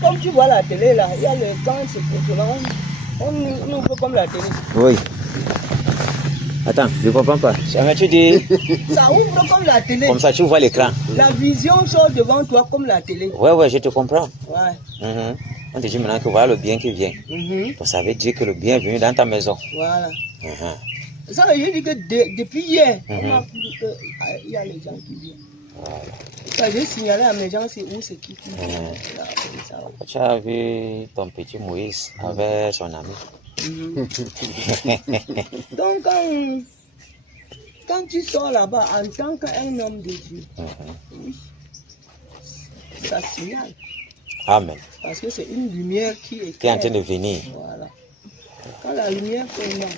Comme tu vois la télé là, il y a le temps, c'est on ouvre comme la télé. Oui. Attends, je ne comprends pas. Tu dis... Ça ouvre comme la télé. Comme ça, tu vois l'écran. La vision sort devant toi comme la télé. Ouais, je te comprends. Ouais. On te dit maintenant que voilà le bien qui vient. Donc ça veut dire que le bien est venu dans ta maison. Voilà. Ça veut dire que depuis hier, on a vu qu'il y a les gens qui viennent. Ça, j'ai signalé à mes gens, c'est où c'est qui vient. Tu as vu ton petit Moïse avec son ami. Donc, quand tu sors là-bas en tant qu'un homme de Dieu, oui, ça signale. Amen. Parce que c'est une lumière qui est en train de venir. Voilà. Quand la lumière commence,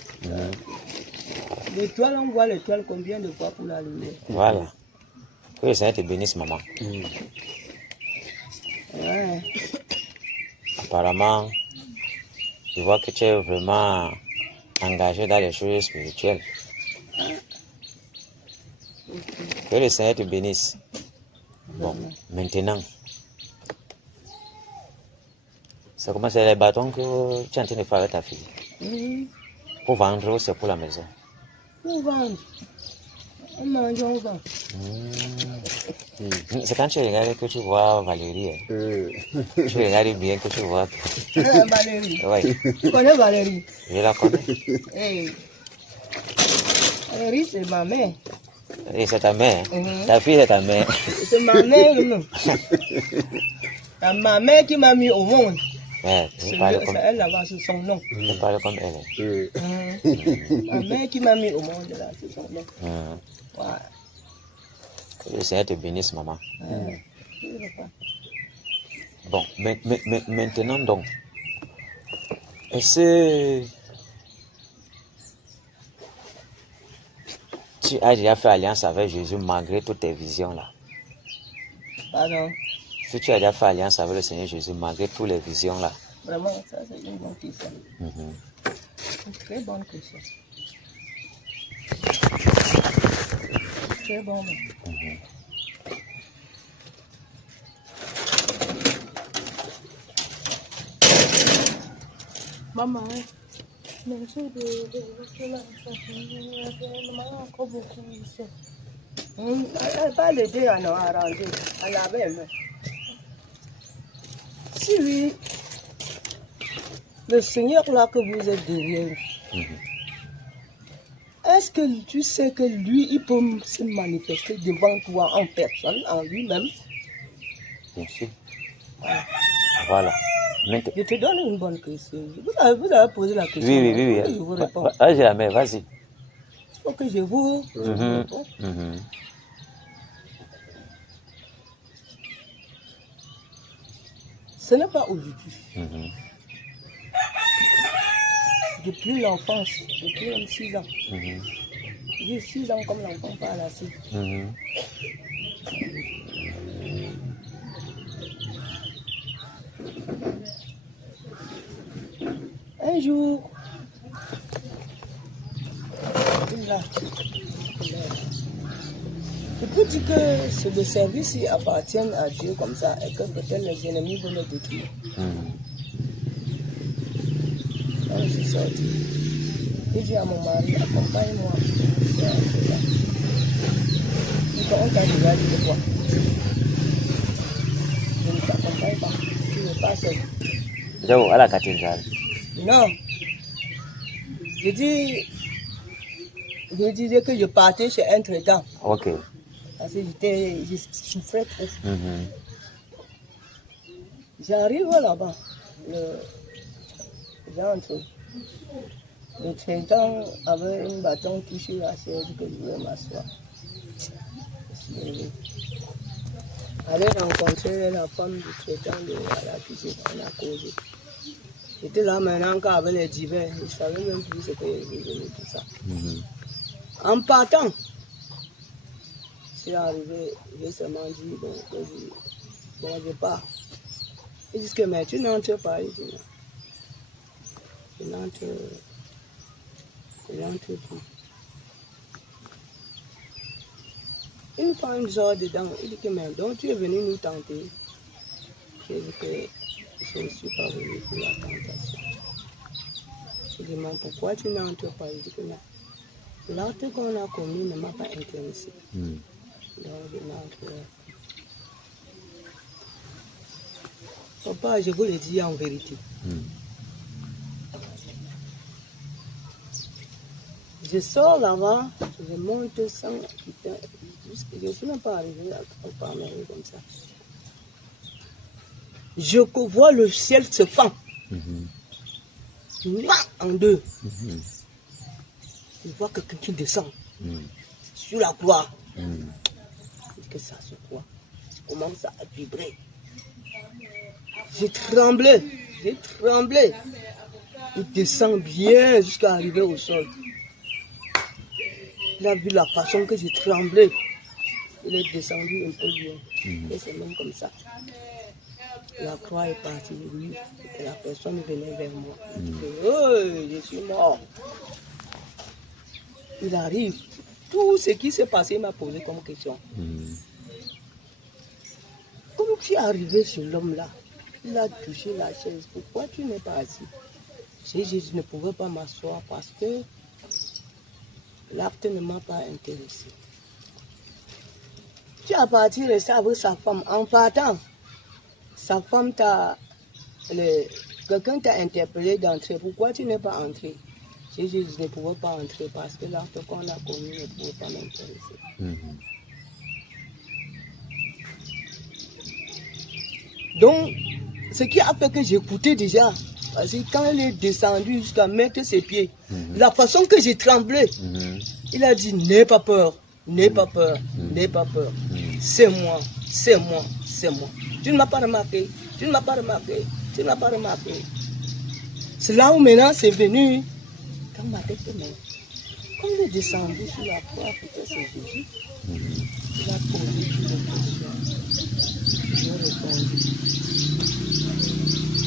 l'étoile, on voit l'étoile combien de fois pour la lumière. Voilà. Que le Seigneur te bénisse, maman. Ouais. Apparemment, je vois que tu es vraiment engagé dans les choses spirituelles. Que le Seigneur te bénisse. Bon, maintenant, ça commence à les bâtons que tu es en train de faire avec ta fille. Pour vendre ou c'est pour la maison? Pour vendre. On mange, on vend. C'est quand tu regardes que tu vois Valérie. Tu regardes bien que tu vois. Valérie. Oui. Tu connais Valérie? Je la connais. Hey. Valérie, c'est ma mère. Et c'est ta mère. Ta fille, c'est ta mère. C'est ma mère, non? C'est ma mère qui m'a mis au monde. Elle là-bas, c'est son nom. Je parle comme elle. Ma mère qui m'a mis au monde, là, c'est son nom. Ouais. Que le Seigneur te bénisse, maman. Bon, maintenant donc, est-ce que tu as déjà fait alliance avec Jésus malgré toutes tes visions là? Pardon? Si tu as déjà fait alliance avec le Seigneur Jésus malgré toutes les visions là? Vraiment, ça c'est une bonne question. Une très bonne question. Très bon. Maman, merci de là. Ça m'a encore beaucoup. Elle va l'aider à nous arranger. Elle avait aimé. Si oui, le Seigneur là que vous êtes derrière, est-ce que tu sais que lui, il peut se manifester devant toi en personne, en lui-même? Bien sûr. Voilà. Je te donne une bonne question. Vous avez posé la question. Oui. Je vous réponds. Vas-y. Il faut que je vous réponds. Ce n'est pas aujourd'hui. Depuis l'enfance, depuis même 6 ans. J'ai 6 ans comme l'enfant parle assis. Un jour, là, je peux dire que c'est le service qui appartient à Dieu comme ça et que peut-être les ennemis vont le détruire. Quand je suis sorti, j'ai dit à mon mari, accompagne-moi. On t'a déjà dit de quoi? Je ne t'accompagne pas, tu n'es pas seul. À la cathédrale. Non. Je disais que je partais chez un traitant. Ok. Parce que je souffrais trop. J'arrive là-bas. J'entre. Le traitant avait un bâton qui sur la chaise que je voulais m'asseoir. Allez rencontrer la femme du traitant de la cuisine. On a causé. J'étais là maintenant qu'avec les divers. Je ne savais même plus ce que je venais tout ça. En partant, je suis arrivé, j'ai seulement dit, je pars. Ils disent que mais tu n'entres pas ici. Je n'entre plus. Une fois, il sort dedans, il dit que mais donc tu es venu nous tenter. J'ai dit que je ne suis pas venu pour la tentation. Je lui demande pourquoi tu n'entres pas. Il dit que non. L'acte qu'on a commis ne m'a pas intéressé. Donc je n'entrerai pas. Papa, je vous le dis en vérité. Je sors là-bas, je monte sans quitter. Je ne suis même pas arrivé à parler comme ça. Je vois le ciel se fend. En deux. Je vois quelqu'un qui descend sur la croix. Que ça se voit. Je commence à vibrer. J'ai tremblé. Il descend bien jusqu'à arriver au sol. Il a vu la façon que j'ai tremblé. Il est descendu un peu bien. Et c'est même comme ça. La croix est partie de lui. Et la personne venait vers moi. Il dit, oh, je suis mort. Il arrive. Tout ce qui s'est passé m'a posé comme question. Comment tu es arrivé sur l'homme-là? Il a touché la chaise. Pourquoi tu n'es pas assis? Je ne pouvais pas m'asseoir parce que l'acte ne m'a pas intéressé. Tu as parti rester avec sa femme. En partant, sa femme quelqu'un t'a interpellé d'entrer. Pourquoi tu n'es pas entré? Je ne pouvais pas entrer parce que l'acte qu'on a commis ne pouvait pas m'intéresser. Donc, ce qui a fait que j'écoutais déjà, parce que quand il est descendu jusqu'à mettre ses pieds, la façon que j'ai tremblé, il a dit, n'aie pas peur, n'aie pas peur, n'aie pas peur. C'est moi, c'est moi, c'est moi. Tu ne m'as pas remarqué, tu ne m'as pas remarqué, tu ne m'as pas remarqué. C'est là où maintenant c'est venu, quand ma tête est morte. Comme il est descendu sur la croix, peut-être c'est Jésus, il a posé toutes les questions. J'ai répondu.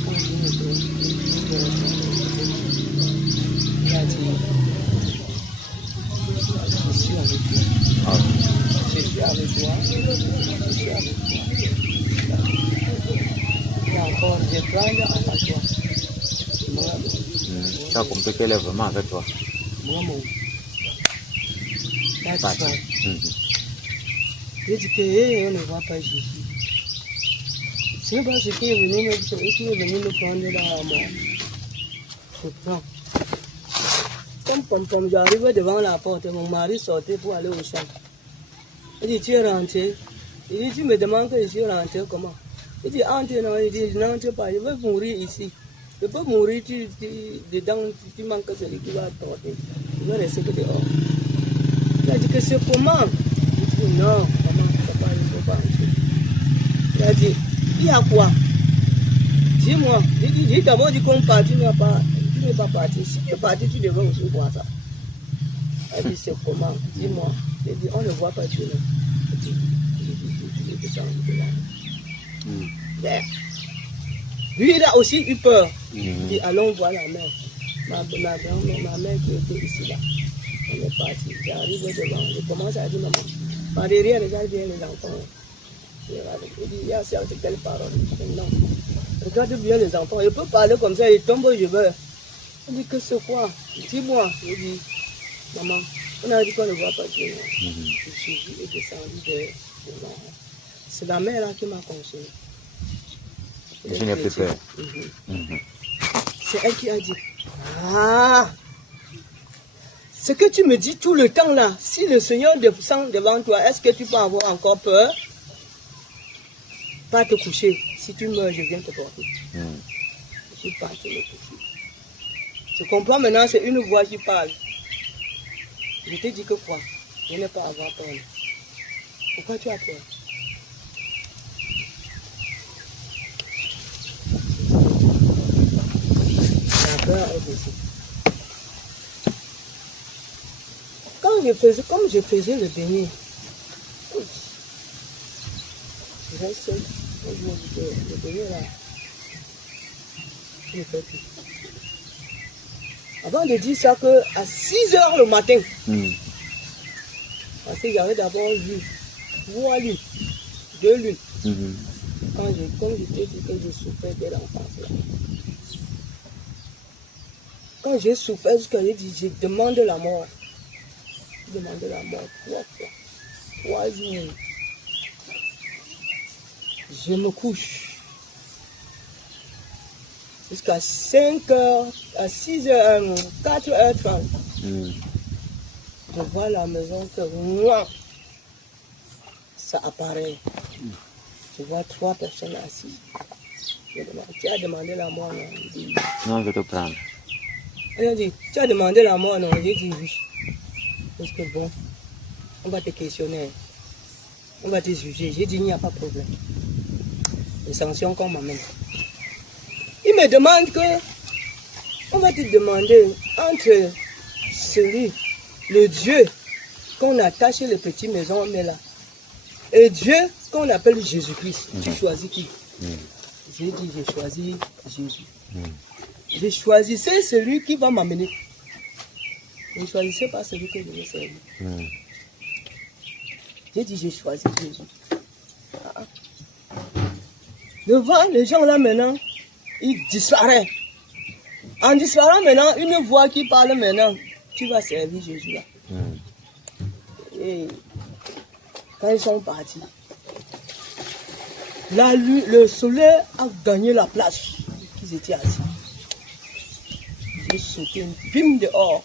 Quand je me il a dit, je suis avec toi. Je suis avec toi. Je suis avec toi. Et encore, je prends à la toi. Tu as compris qu'elle est vraiment avec toi. Maman. That's right. J'ai dit que on ne voit pas Jésus. C'est pas ce qui est venu me prendre dans la mort. Je prends. Comme j'arrivais devant la porte, mon mari sortait pour aller au champ. Il dit, tu es rentré. Il dit, tu me demandes que je suis rentré comment? Il dit, entre, non. Il dit, n'entre pas, je vais mourir ici. Je peux mourir, dedans, tu manques celui qui va porter. Je vais rester que dehors. Il a dit que c'est comment? Il dit, non, maman, papa, il ne faut pas entrer. Il a dit, il y a quoi? Dis-moi. Il dit, d'abord, qu'on part, tu n'es pas parti. Si tu es parti, tu devrais aussi voir ça. Il dit, c'est comment? Dis-moi. Il dit, on ne voit pas Dieu. Il dit, tu es descendu de là. Yeah. Lui, il a aussi eu peur. Il dit, allons voir la mère. Ma grand-mère, ma mère qui était ici là. On est parti. J'arrive devant. Je commence à dire, maman, par derrière, regarde bien les enfants. Il dit, il y a certes quelle parole. Non. Regarde bien les enfants. Il peut parler comme ça, il tombe au jeu. Il dit que c'est quoi? Dis-moi. Il dit, maman, on a dit qu'on ne voit pas Dieu. Jésus est descendu de moi. C'est la mère là qui m'a consolé. Je n'ai plus peur. C'est elle qui a dit, ah, ce que tu me dis tout le temps là, si le Seigneur descend devant toi, est-ce que tu peux avoir encore peur? Pas te coucher. Si tu meurs, je viens te porter. Je suis parti me coucher. Tu comprends maintenant, c'est une voix qui parle. Je te dis que quoi? Je n'ai pas à avoir peur. Pourquoi tu as peur? La peur est ici. Comme je faisais le béni, je reste seul. Je me dis que le béni là, je ne fais plus. Avant de dire ça, à 6 h le matin, parce que j'avais d'abord vu 3 lunes, 2 lunes. Mhm. Comme je t'ai dit que je souffrais dès l'enfance. Quand j'ai souffert jusqu'à j'ai dit, je demande la mort. Je demande la mort 3 fois. 3 jours. Je me couche. Jusqu'à 5h, à 6h, 4h30. Mhm. Je vois la maison que moi, ça apparaît. Je vois 3 personnes assises. Je demande, tu as demandé la mort, non? Il dit, Non, je vais te prendre. elle a dit, tu as demandé la mort, non? J'ai dit oui. Parce que bon, on va te questionner. On va te juger. J'ai dit, il n'y a pas de problème. Les sanctions qu'on m'amène. Il me demande que, on va te demander entre celui, le Dieu qu'on attache les petites maisons, on met là, et Dieu qu'on appelle Jésus-Christ. Tu choisis qui? J'ai dit, j'ai choisi Jésus. J'ai choisi, c'est celui qui va m'amener. Je ne choisissais pas celui que je vais servir. J'ai dit, j'ai choisi Jésus. Devant les gens là maintenant, ils disparaissent. En disparaissant maintenant, une voix qui parle maintenant, tu vas servir Jésus là. Et quand ils sont partis, le soleil a gagné la place qu'ils étaient assis. J'ai sauté une bim dehors.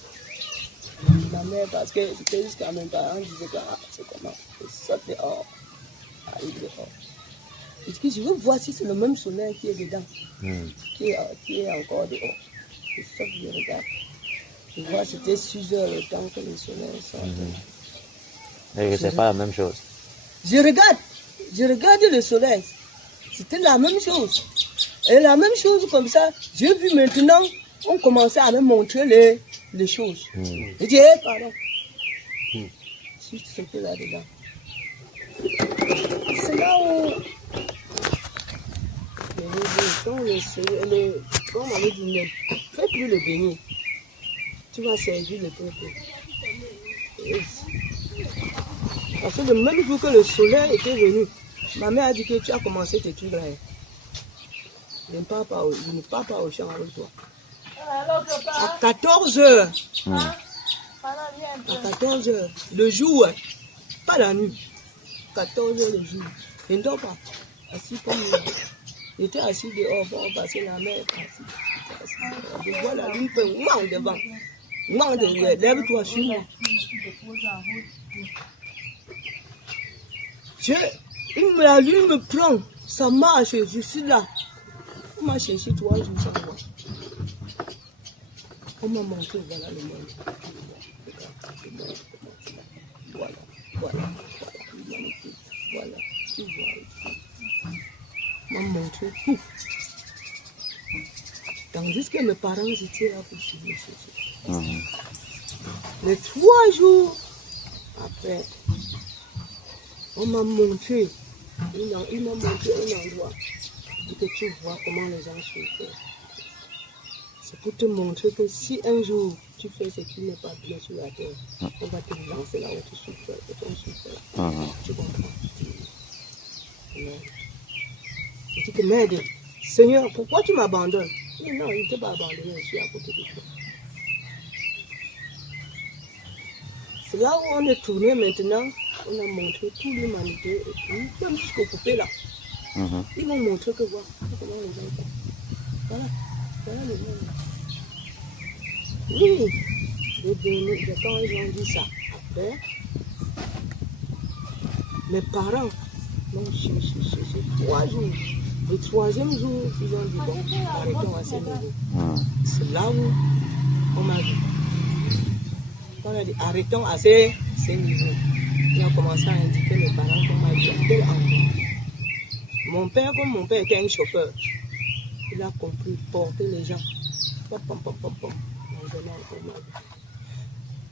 Ma mère, parce que c'était jusqu'à mes parents, disaient que c'est comment, je saute dehors, arrive dehors. Et puis je veux voir si c'est le même soleil qui est dedans, qui est encore dehors. Je saute, je regarde. Je vois c'était 6 heures le temps que le soleil sortait. Et c'est pas la même chose. Je regarde le soleil. C'était la même chose. Et la même chose comme ça, j'ai vu maintenant, on commençait à me montrer les choses. J'ai dit, hey, pardon. Je suis sauté là-dedans. C'est là où on m'avait dit, ne fais plus le béni. Tu vas servir le peuple. Parce que le même jour que le soleil était venu, ma mère a dit que tu as commencé tes trucs là. Je ne pars pas au champ avec toi. À 14 heures. À 14 heures. Le jour, pas la nuit. 14 heures le jour. Je ne dors pas. Assis comme moi. J'étais assis dehors parce que la mère est partie. Je vois la lune fait ouang devant. Ouang derrière. Lève-toi sur moi. La lune me prend. Ça marche. Je suis là. On m'a cherché 3 jours sans voir. On m'a montré, voilà le monde. Voilà. Voilà. Tu vois. On m'a montré tout. Tandis que mes parents étaient là pour suivre Jésus. Les 3 jours après, on m'a montré, il m'a montré un endroit pour que tu vois comment les gens souffrent. C'est pour te montrer que si un jour tu fais ce qui n'est pas bien sur la terre, on va te lancer là où tu souffres, et ton souffre. Tu comprends? Amen. Je dis que merde, Seigneur, pourquoi tu m'abandonnes? Non, il ne t'a pas abandonné, je suis à côté de toi. C'est là où on est tourné maintenant, on a montré toute l'humanité, et puis même jusqu'au poupées là. Ils m'ont montré que voilà, comment les gens font. Voilà le monde. Oui, quand ils ont dit ça, après, mes parents m'ont cherché 3 jours. Le 3e jour, ils ont dit bon, arrêtons à ces niveaux. C'est là où on m'a dit. On a dit arrêtons à ces niveaux. On a commencé à indiquer mes parents qu'on m'a dit à tel endroit. Mon père, comme mon père était un chauffeur, il a compris porter les gens.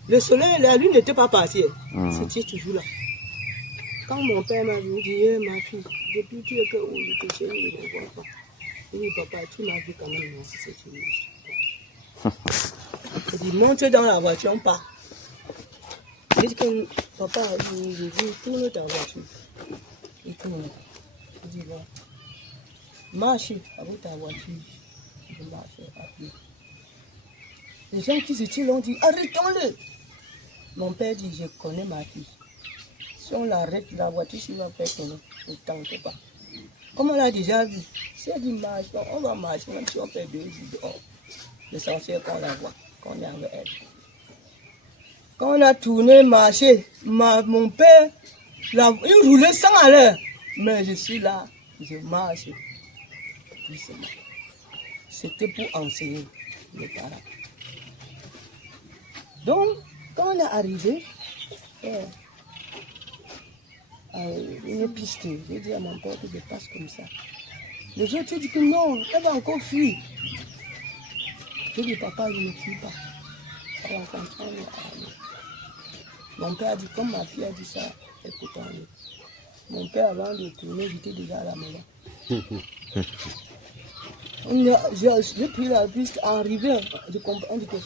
Le soleil, la lune n'était pas partie. C'était toujours là. Quand mon père m'a dit, hey, ma fille, depuis tu es que où je te chéris, je ne vois pas. Il dit, papa, tu m'as vu quand même, non, c'est une. Il dit, monte dans la voiture, on part. J'ai dit que papa, je dis, tourne ta voiture. Il tourne. Je dis, bon, marche avec ta voiture. Je marche à pied. Les gens qui étaient là ont dit, arrêtons-le. Mon père dit, je connais ma fille. Si on l'arrête, la voiture, s'il va faire tourner, ne tente pas. Comme on l'a déjà vu, si elle dit marche, on va marcher, même si on fait 2 jours dehors. L'essentiel qu'on la voit, qu'on est avec elle. Quand on a tourné, marché, mon père, il roulait 100 à l'heure. Mais je suis là, je marche. Doucement. C'était pour enseigner les parents. Donc, quand on est arrivé, à une piste, j'ai dit à mon père que je passe comme ça. Les autres ont dit que non, elle va encore fuir. J'ai dit, papa, je ne fuis pas. Elle va comprendre. Mon père a dit, comme ma fille a dit ça, écoutons-le. Mon père, avant de tourner, j'étais déjà à la maison. J'ai pris la piste, arrivé, je comprends que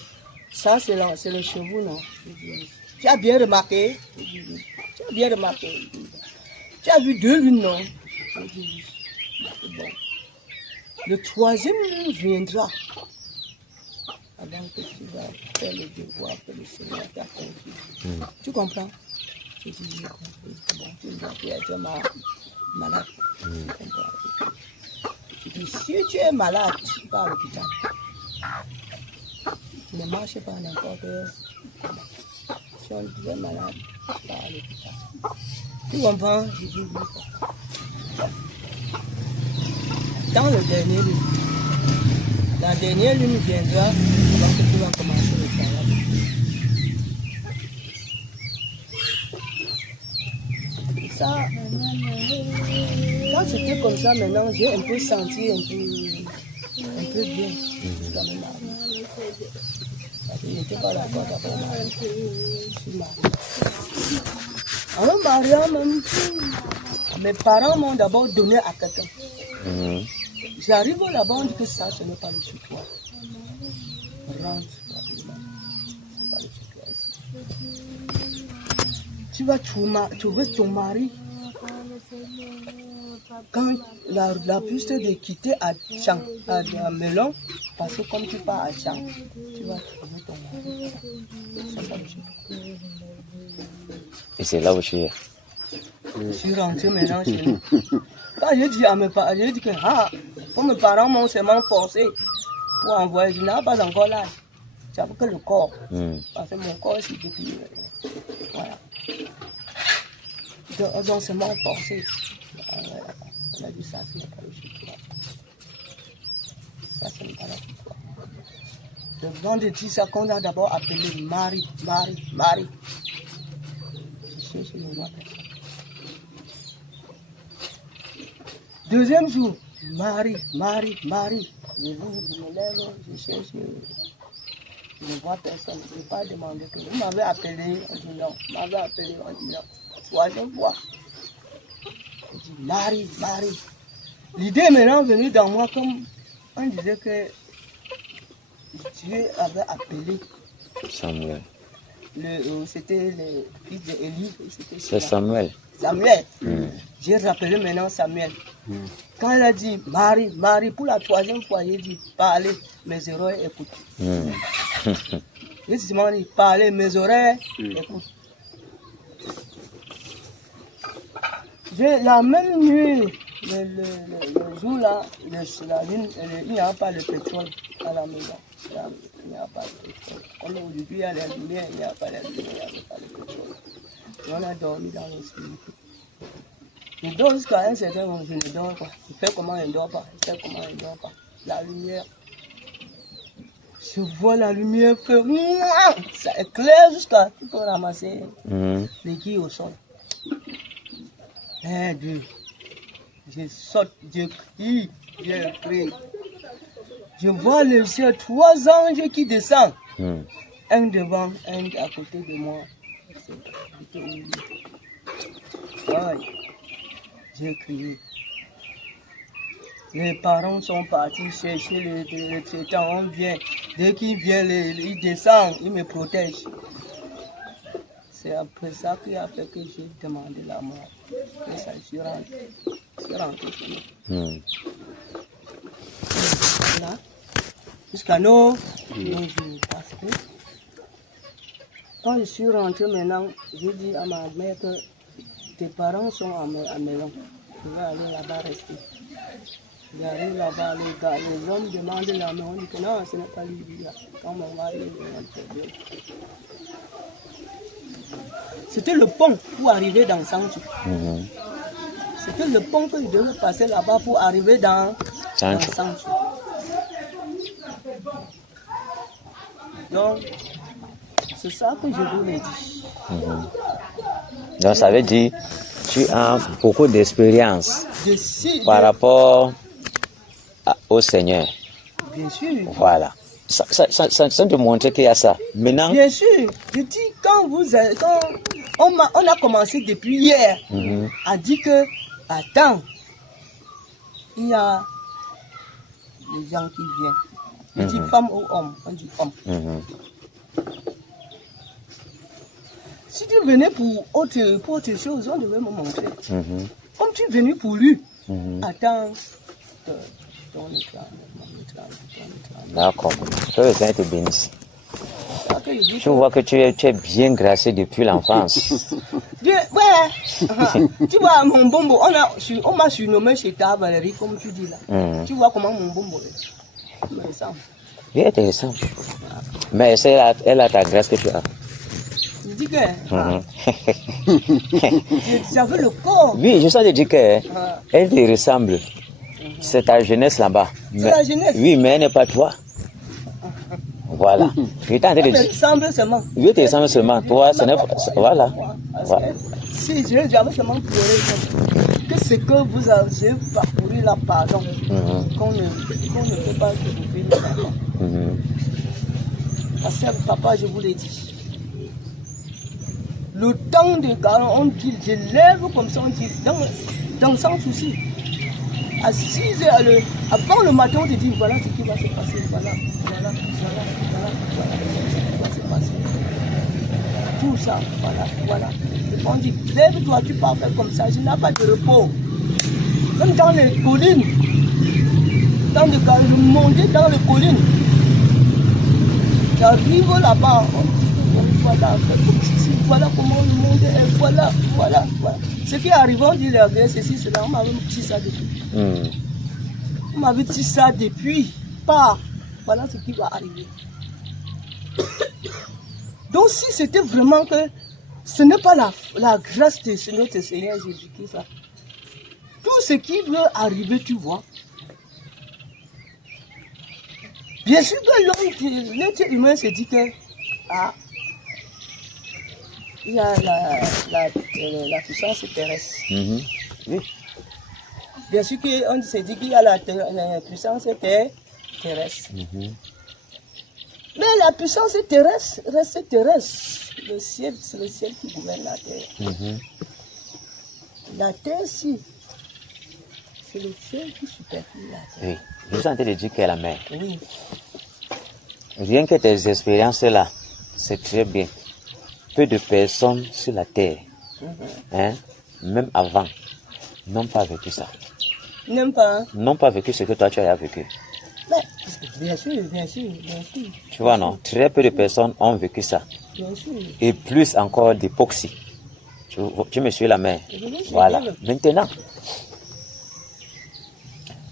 ça, c'est le chevaux, non? Tu as bien remarqué? Tu as bien remarqué? Tu as vu 2 lunes, non? Bon. Le 3e lune viendra avant que tu vas faire le devoir que le Seigneur t'a confié. Tu comprends? Je dis, bon, tu es malade. Je dis, si tu es malade, tu vas à l'hôpital. Ne marche pas n'importe comment. Si on est malade, tu vas à l'hôpital. Tu comprends? Je dis, oui. Dans le dernier lune, la dernière lune viendra avant que tu vas commencer le travail. Ça, quand c'était comme ça, maintenant, j'ai un peu senti un peu bien. Quand même, il n'était pas d'accord d'abord. Je suis mariée. En me mariant, même, mes parents m'ont d'abord donné à quelqu'un. J'arrive là-bas, on dit que ça, ce n'est pas le chez-toi. Rentre rapidement. Ce n'est pas le chez-toi ici. Tu vas trouver ton mari. Quand la piste de quitter à Chang, à Melon, parce que comme tu pars à Chang, tu vas trouver ton mari. C'est pas le chez-toi. Et c'est là où je suis. Je suis rentré maintenant chez nous. Quand je dis à mes parents, je dis que comme mes parents m'ont seulement forcé pour envoyer, je n'ai pas encore l'âge. J'avais que le corps. Parce que mon corps, c'est depuis. Voilà. Ils ont seulement forcé. On a dit ça, ce n'est pas le chocolat. Ça, ce n'est pas le chocolat. Le vendredi, ça qu'on a d'abord appelé Marie. Je cherche le nom. Deuxième jour, Marie. Je me lève, je cherche, je ne vois personne. Je n'ai pas demandé que vous m'avez appelé, on dit non. Vous m'avez appelé, on dit non. 3e fois. Je dis Marie. L'idée est maintenant venue dans moi comme on disait que Dieu avait appelé Samuel. C'était le fils d'Élie. C'est Samuel. J'ai rappelé maintenant Samuel. Quand elle a dit Marie, pour la 3e fois, il dit parlez, mes oreilles écoutent. J'ai dit parlez, mes oreilles écoutent. La même nuit, le jour là, la lune, il n'y a pas de pétrole à la maison. Il n'y a pas de pétrole. Comme aujourd'hui, il y a la lumière, il n'y a pas la lumière, il n'y a pas de pétrole. Et on a dormi dans l'obscurité. Je dors jusqu'à un certain moment, je ne dors pas. Je fais comment je ne dors pas. La lumière. Je vois la lumière que ça éclaire jusqu'à tu peux ramasser les quilles au sol. Dieu. Je saute, je crie, je crie. Je vois le ciel, 3 anges qui descendent. Un devant, un à côté de moi. J'ai crié. Les parents sont partis chercher le traitant. On vient. Dès qu'il vient, il descend, il me protège. C'est après ça qui a fait que j'ai demandé la mort. Et ça, je suis rentré chez moi. Là, jusqu'à nos jours. Parce que quand je suis rentré maintenant, j'ai dit à ma mère que tes parents sont à maison. Je vais aller là-bas rester. J'arrive là-bas, les hommes demandent la maison. On dit que non, ce n'est pas lui. Quand mon mari est rentré. C'était le pont pour arriver dans Sancho. C'était le pont que je devais passer là-bas pour arriver dans Sancho. Donc, c'est ça que je voulais dire. Donc, ça veut dire que tu as beaucoup d'expérience par rapport au Seigneur. Bien sûr. Voilà. Ça te montre qu'il y a ça. Maintenant. Bien sûr. Je dis, quand on a commencé depuis hier à dire que, attends, il y a les gens qui viennent. Je dis femme ou homme, on dit homme. Si tu venais pour autre chose, on devait me montrer. Comme tu es venu pour lui, attends, D'accord. Que le Seigneur te bénisse. Je vois que tu es bien gracié depuis l'enfance. Ouais. Tu vois, mon bombo, on m'a surnommé chez ta Valérie, comme tu dis là. Tu vois comment mon bombo est. Il me ressemble. Oui, elle te ressemble. Mais elle a ta grâce que tu as. Je dis que j'avais le corps. Oui, je sens te dire qu'elle te ressemble. C'est ta jeunesse là-bas. C'est la jeunesse. Oui, mais elle n'est pas toi. Voilà. Je t'entends Elle me ressemble seulement. Oui, te ressemble seulement. Toi, ce n'est pas. Voilà. Si j'avais seulement pleuré, que ce que vous avez parcouru là, pardon, qu'on ne peut pas se trouver maintenant. Parce que papa, je vous l'ai dit. Le temps de quand on dit, je lève comme ça, on dit, dans sans souci. À 6 heures, avant le matin, on te dit, voilà ce qui va se passer, voilà ce qui va se passer. Tout ça, voilà. Et on dit, lève-toi, tu pars faire comme ça, je n'ai pas de repos. Même dans les collines, monter dans les collines, j'arrive là-bas, voilà comment le monde est, voilà. Ce qui est arrivé, on dit, ceci, cela, on m'avait dit ça depuis. On m'avait dit ça depuis, voilà ce qui va arriver. Donc si c'était vraiment que ce n'est pas la grâce de notre Seigneur Jésus-Christ, tout ce qui veut arriver, tu vois. Bien sûr que l'être humain se dit que il y a la puissance terrestre. Oui. Bien sûr qu'on se dit qu'il y a la puissance terrestre. Mais la puissance terrestre reste terrestre. Le ciel, c'est le ciel qui gouverne la terre. La terre, si, c'est le ciel qui supervise la terre. Oui, je suis en train de dire qu'elle est la mer. Oui. Rien que tes expériences-là, c'est très bien. Peu de personnes sur la terre, même avant, n'ont pas vécu ça. N'ont pas vécu ce que toi tu as vécu. Mais, bien sûr. Tu vois, non? Très peu de personnes ont vécu ça. Bien sûr. Et plus encore d'époxy. Tu me suis la main. Voilà. Maintenant,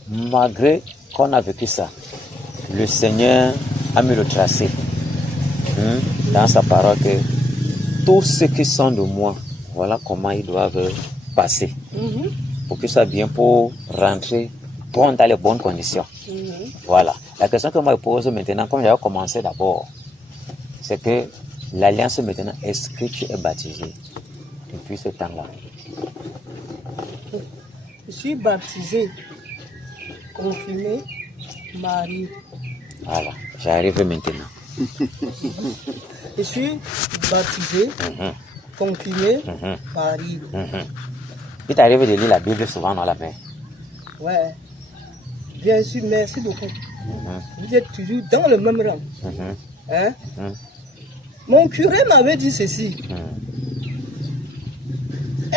malgré qu'on a vécu ça, le Seigneur a mis le tracé dans sa parole que tous ceux qui sont de moi, voilà comment ils doivent passer. Pour que ça vienne pour rentrer dans les bonnes conditions. Voilà. La question que moi je pose maintenant, comme j'avais commencé d'abord, c'est que l'alliance maintenant, est-ce que tu es baptisé depuis ce temps-là? Je suis baptisé, confirmé, marié. Voilà, j'arrive maintenant. Je suis baptisé, confirmé, marié. Il t'arrive de lire la Bible souvent dans la main. Ouais, bien sûr, merci beaucoup. Vous êtes toujours dans le même rang. Mon curé m'avait dit ceci.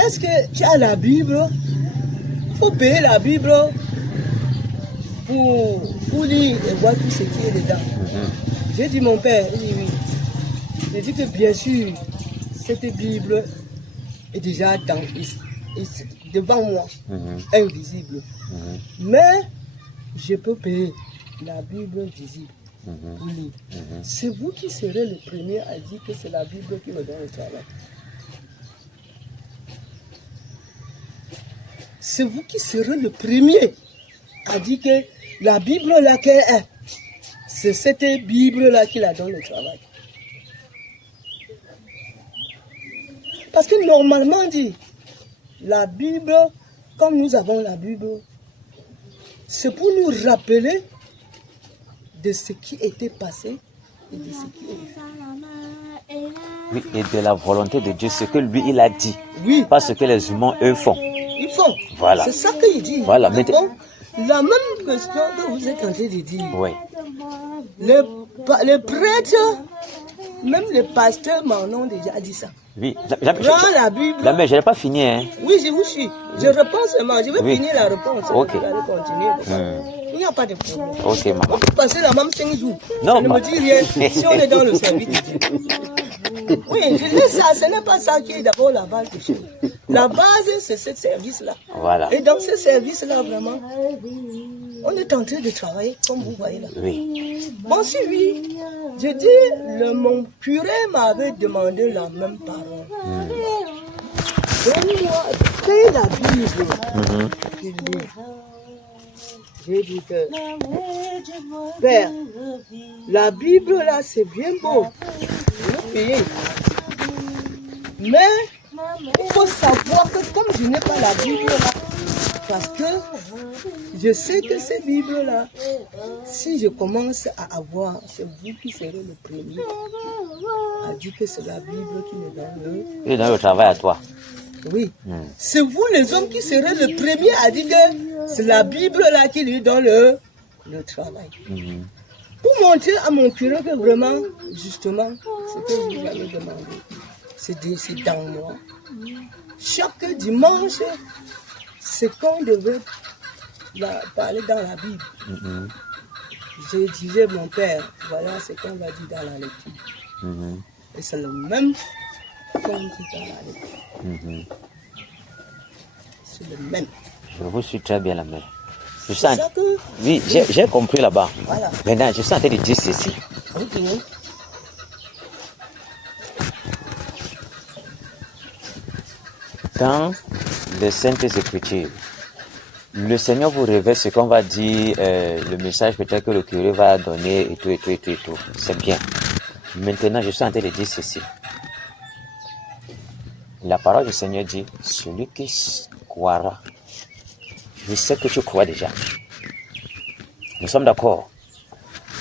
est-ce que tu as la Bible? Il faut payer la Bible pour lire et voir tout ce qui est dedans. J'ai dit, mon père, il dit oui. J'ai dit que bien sûr, cette Bible est déjà devant moi, invisible. Mais je peux payer la Bible visible pour lire. C'est vous qui serez le premier à dire que c'est la Bible qui me donne le travail. C'est vous qui serez le premier à dire que la Bible là qu'elle est, c'est cette Bible là qui la donne le travail. Parce que normalement dit, la Bible, comme nous avons la Bible, c'est pour nous rappeler de ce qui était passé et de ce qui est venu. Oui, et de la volonté de Dieu, ce que lui, il a dit. Oui. Pas ce que les humains, eux, font. Ils font. Voilà. C'est ça qu'il dit. Voilà. Mais la même question que vous êtes en train de dire. Oui. Les prêtres, même les pasteurs m'en ont déjà dit ça. Oui. Prends la Bible. La mère, je n'ai pas fini. Hein. Oui, je vous suis. Je réponds seulement. Je vais finir la réponse. Ok. Je vais continuer. Il n'y a pas de problème. Ok, maman. On peut passer la même 5 jours. Non, ça ne me dit rien si on est dans le service de Dieu. Oui, je dis ça. Ce n'est pas ça qui est d'abord la base des choses. La base, c'est ce service-là. Voilà. Et dans ce service-là, vraiment, on est en train de travailler, comme vous voyez là. Oui. Bon, si oui, je dis, mon curé m'avait demandé la même parole. Donne-moi, fais la Bible. J'ai dit que, Père, la Bible là, c'est bien beau. Vous payez. Mais, il faut savoir que comme je n'ai pas la Bible là, parce que je sais que ces Bibles-là, si je commence à avoir, c'est vous qui serez le premier à dire que c'est la Bible qui me donne Il donne le travail à toi. Oui. C'est vous les hommes qui serez le premier à dire que c'est la Bible-là qui lui donne le travail. Pour montrer à mon curé que vraiment, justement, ce que je lui avais demandé, c'est dans moi. Chaque dimanche, c'est qu'on devait parler dans la Bible. Je disais, mon père, voilà ce qu'on va dire dans la lecture. Et c'est le même qu'on dit dans la lecture. C'est le même. Je vous suis très bien, la mère. C'est ça que... Oui, j'ai compris là-bas. Voilà. Maintenant, je suis en train de dire ceci. Ok. Dans les Saintes Écritures, le Seigneur vous révèle ce qu'on va dire, le message peut-être que le curé va donner et tout. C'est bien. Maintenant, je suis en train de dire ceci. La parole du Seigneur dit, celui qui croira, je sais que tu crois déjà. Nous sommes d'accord.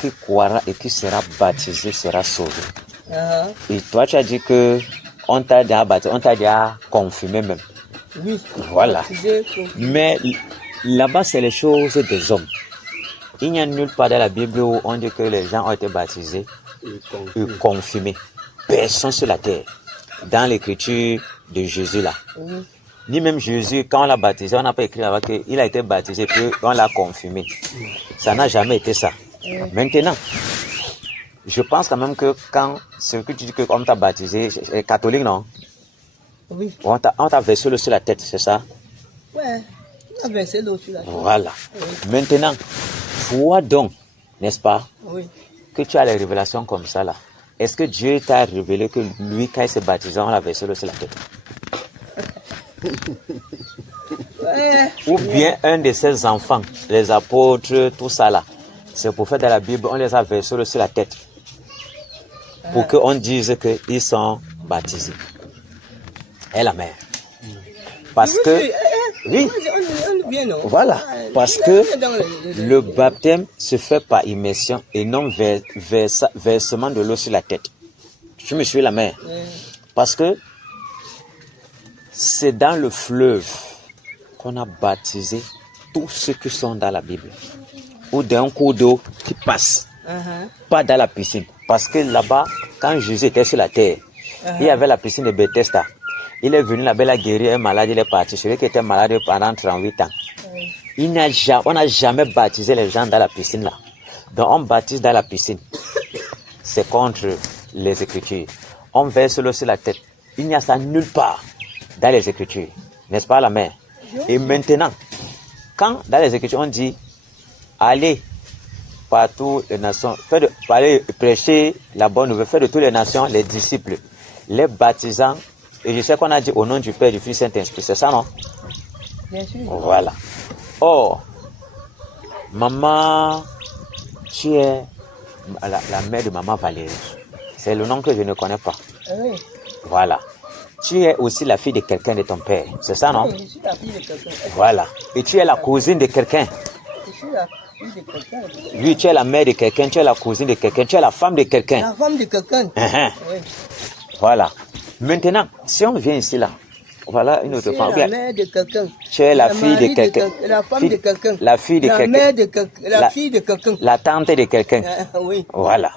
Qui croira et qui sera baptisé sera sauvé. Et toi, tu as dit que on t'a déjà baptisé, on t'a déjà confirmé même. Oui. Voilà. Mais là-bas, c'est les choses des hommes. Il n'y a nulle part dans la Bible où on dit que les gens ont été baptisés et confirmés. Personne sur la terre. Dans l'écriture de Jésus là. Ni même Jésus, quand on l'a baptisé, on n'a pas écrit là-bas qu'il a été baptisé puis on l'a confirmé. Ça n'a jamais été ça. Maintenant, je pense quand même que quand ce que tu dis que on t'a baptisé, c'est catholique, non? Oui. On t'a versé l'eau sur la tête, c'est ça? Ouais, on a versé l'eau sur la tête. Voilà. Oui. Maintenant, toi donc, n'est-ce pas? Oui. Que tu as les révélations comme ça là. Est-ce que Dieu t'a révélé que lui, quand il s'est baptisé, on l'a versé l'eau sur la tête? Ouais. Ou bien un de ses enfants, les apôtres, tout ça là. C'est pour faire dans la Bible, on les a versé l'eau sur la tête. Pour qu'on dise qu'ils sont baptisés. Et la mère. Parce que... Oui. Voilà. Parce que le baptême se fait par immersion et non versement de l'eau sur la tête. Tu me suis, la mère? Parce que c'est dans le fleuve qu'on a baptisé tous ceux qui sont dans la Bible. Ou d'un cours d'eau qui passe. Pas dans la piscine. Parce que là-bas, quand Jésus était sur la terre, il y avait la piscine de Bethesda. Il est venu là-bas, il a guéri un malade, il est parti. Celui qui était malade pendant 38 ans. On n'a jamais baptisé les gens dans la piscine là. Donc on baptise dans la piscine. C'est contre les Écritures. On verse l'eau sur la tête. Il n'y a ça nulle part dans les Écritures. N'est-ce pas la mère? Et maintenant, quand dans les Écritures on dit allez partout les nations, allez prêcher la bonne nouvelle, faire de toutes les nations les disciples, les baptisants, et je sais qu'on a dit au nom du Père, du Fils, Saint-Esprit, c'est ça non? Bien sûr. Voilà. Or, maman, tu es la mère de maman Valérie. C'est le nom que je ne connais pas. Oui. Voilà. Tu es aussi la fille de quelqu'un de ton père. C'est ça, non? Oui, je suis la fille de quelqu'un. Voilà. Et tu es la cousine de quelqu'un. Je suis la fille de quelqu'un. Lui, tu es la mère de quelqu'un, tu es la cousine de quelqu'un, tu es la femme de quelqu'un. La femme de quelqu'un. Oui. Voilà. Maintenant, si on vient ici, là, voilà une autre femme. La mère de quelqu'un. Tu es la fille de quelqu'un. La femme de quelqu'un. La fille de quelqu'un. La mère de quelqu'un. La fille de quelqu'un. La tante de quelqu'un. Oui. Voilà.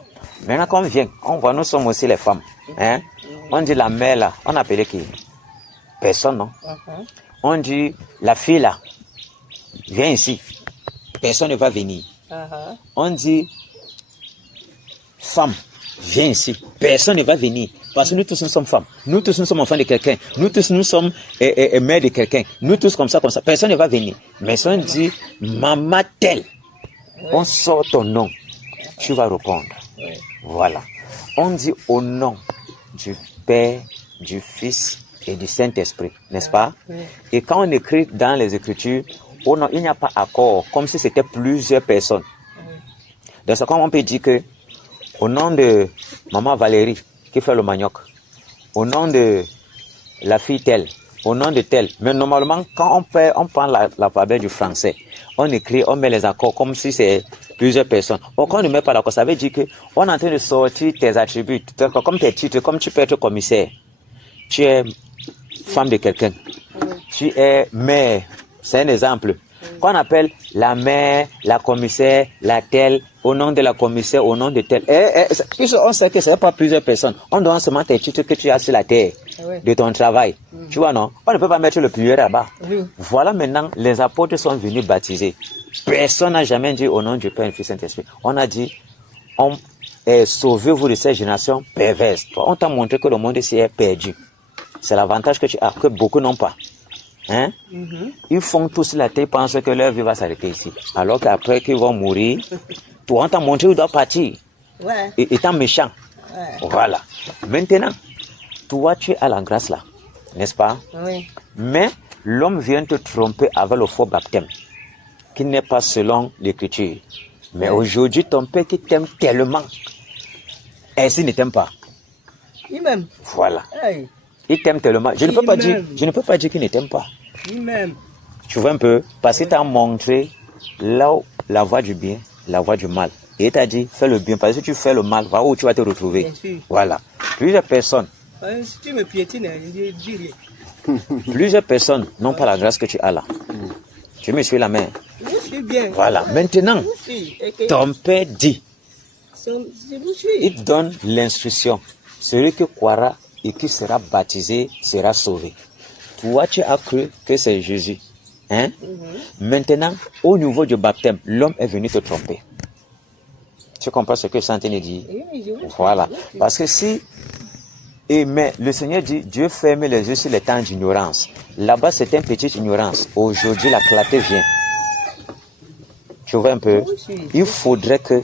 Maintenant, quand on vient, on voit, nous sommes aussi les femmes. Hein? On dit la mère là, on appelait qui? Personne, non? On dit la fille là, viens ici. Personne ne va venir. On dit femme, viens ici. Personne ne va venir. Parce que nous tous nous sommes femmes. Nous tous nous sommes enfants de quelqu'un. Nous tous nous sommes mères de quelqu'un. Nous tous comme ça, comme ça. Personne ne va venir. Mais si on dit maman telle, on sort ton nom. Tu vas répondre. Voilà. On dit au nom du Père, du Fils et du Saint-Esprit, n'est-ce pas? Et quand on écrit dans les Écritures, au nom, il n'y a pas accord, comme si c'était plusieurs personnes. Donc c'est comme on peut dire que au nom de maman Valérie qui fait le manioc, au nom de la fille telle, au nom de telle. Mais normalement, quand on prend l'alphabet du français, on écrit, on met les accords comme si c'est plusieurs personnes. Or, quand on ne met pas l'accord, ça veut dire qu'on est en train de sortir tes attributs, comme tes titres, comme tu peux être commissaire. Tu es femme de quelqu'un. Tu es mère. C'est un exemple. Quand on appelle la mère, la commissaire, la telle, au nom de la commissaire, au nom de telle. On sait que ce n'est pas plusieurs personnes. On doit seulement tes titres que tu as sur la terre de ton travail. Tu vois, non? On ne peut pas mettre le pluriel là-bas. Voilà maintenant, les apôtres sont venus baptiser. Personne n'a jamais dit au nom du Père, du Fils et Saint-Esprit. On a dit, sauvez-vous de cette génération perverse. On t'a montré que le monde ici est perdu. C'est l'avantage que tu as, que beaucoup n'ont pas. Hein? Ils font tous la tête, pensent que leur vie va s'arrêter ici. Alors qu'après qu'ils vont mourir, toi on t'a montré où doit partir. Étant méchant. Voilà. Maintenant, toi tu es à la grâce là, n'est-ce pas? Oui. Mais l'homme vient te tromper avec le faux baptême, qui n'est pas selon l'écriture. Mais aujourd'hui, ton père qui t'aime tellement, ainsi ne t'aime pas. Il m'aime. Voilà. Il t'aime tellement. Je ne peux pas dire qu'il ne t'aime pas. Il m'aime. Tu vois un peu? Parce qu'il t'a montré là où la voie du bien, la voie du mal. Et il t'a dit, fais le bien. Parce que si tu fais le mal, va où tu vas te retrouver. Voilà. Plusieurs personnes. Si tu me piétines, je dis rien. Plusieurs personnes n'ont pas la grâce que tu as là. Tu me suis la main. Je suis bien. Voilà. Maintenant, ton père dit, il donne l'instruction. Celui qui croira et qui sera baptisé sera sauvé. Toi, tu as cru que c'est Jésus. Hein? Maintenant, au niveau du baptême, l'homme est venu te tromper. Tu comprends ce que Santini dit? Voilà. Parce que mais le Seigneur dit, Dieu ferme les yeux sur les temps d'ignorance. Là-bas, c'est une petite ignorance. Aujourd'hui, la clarté vient. Tu vois un peu? Il faudrait que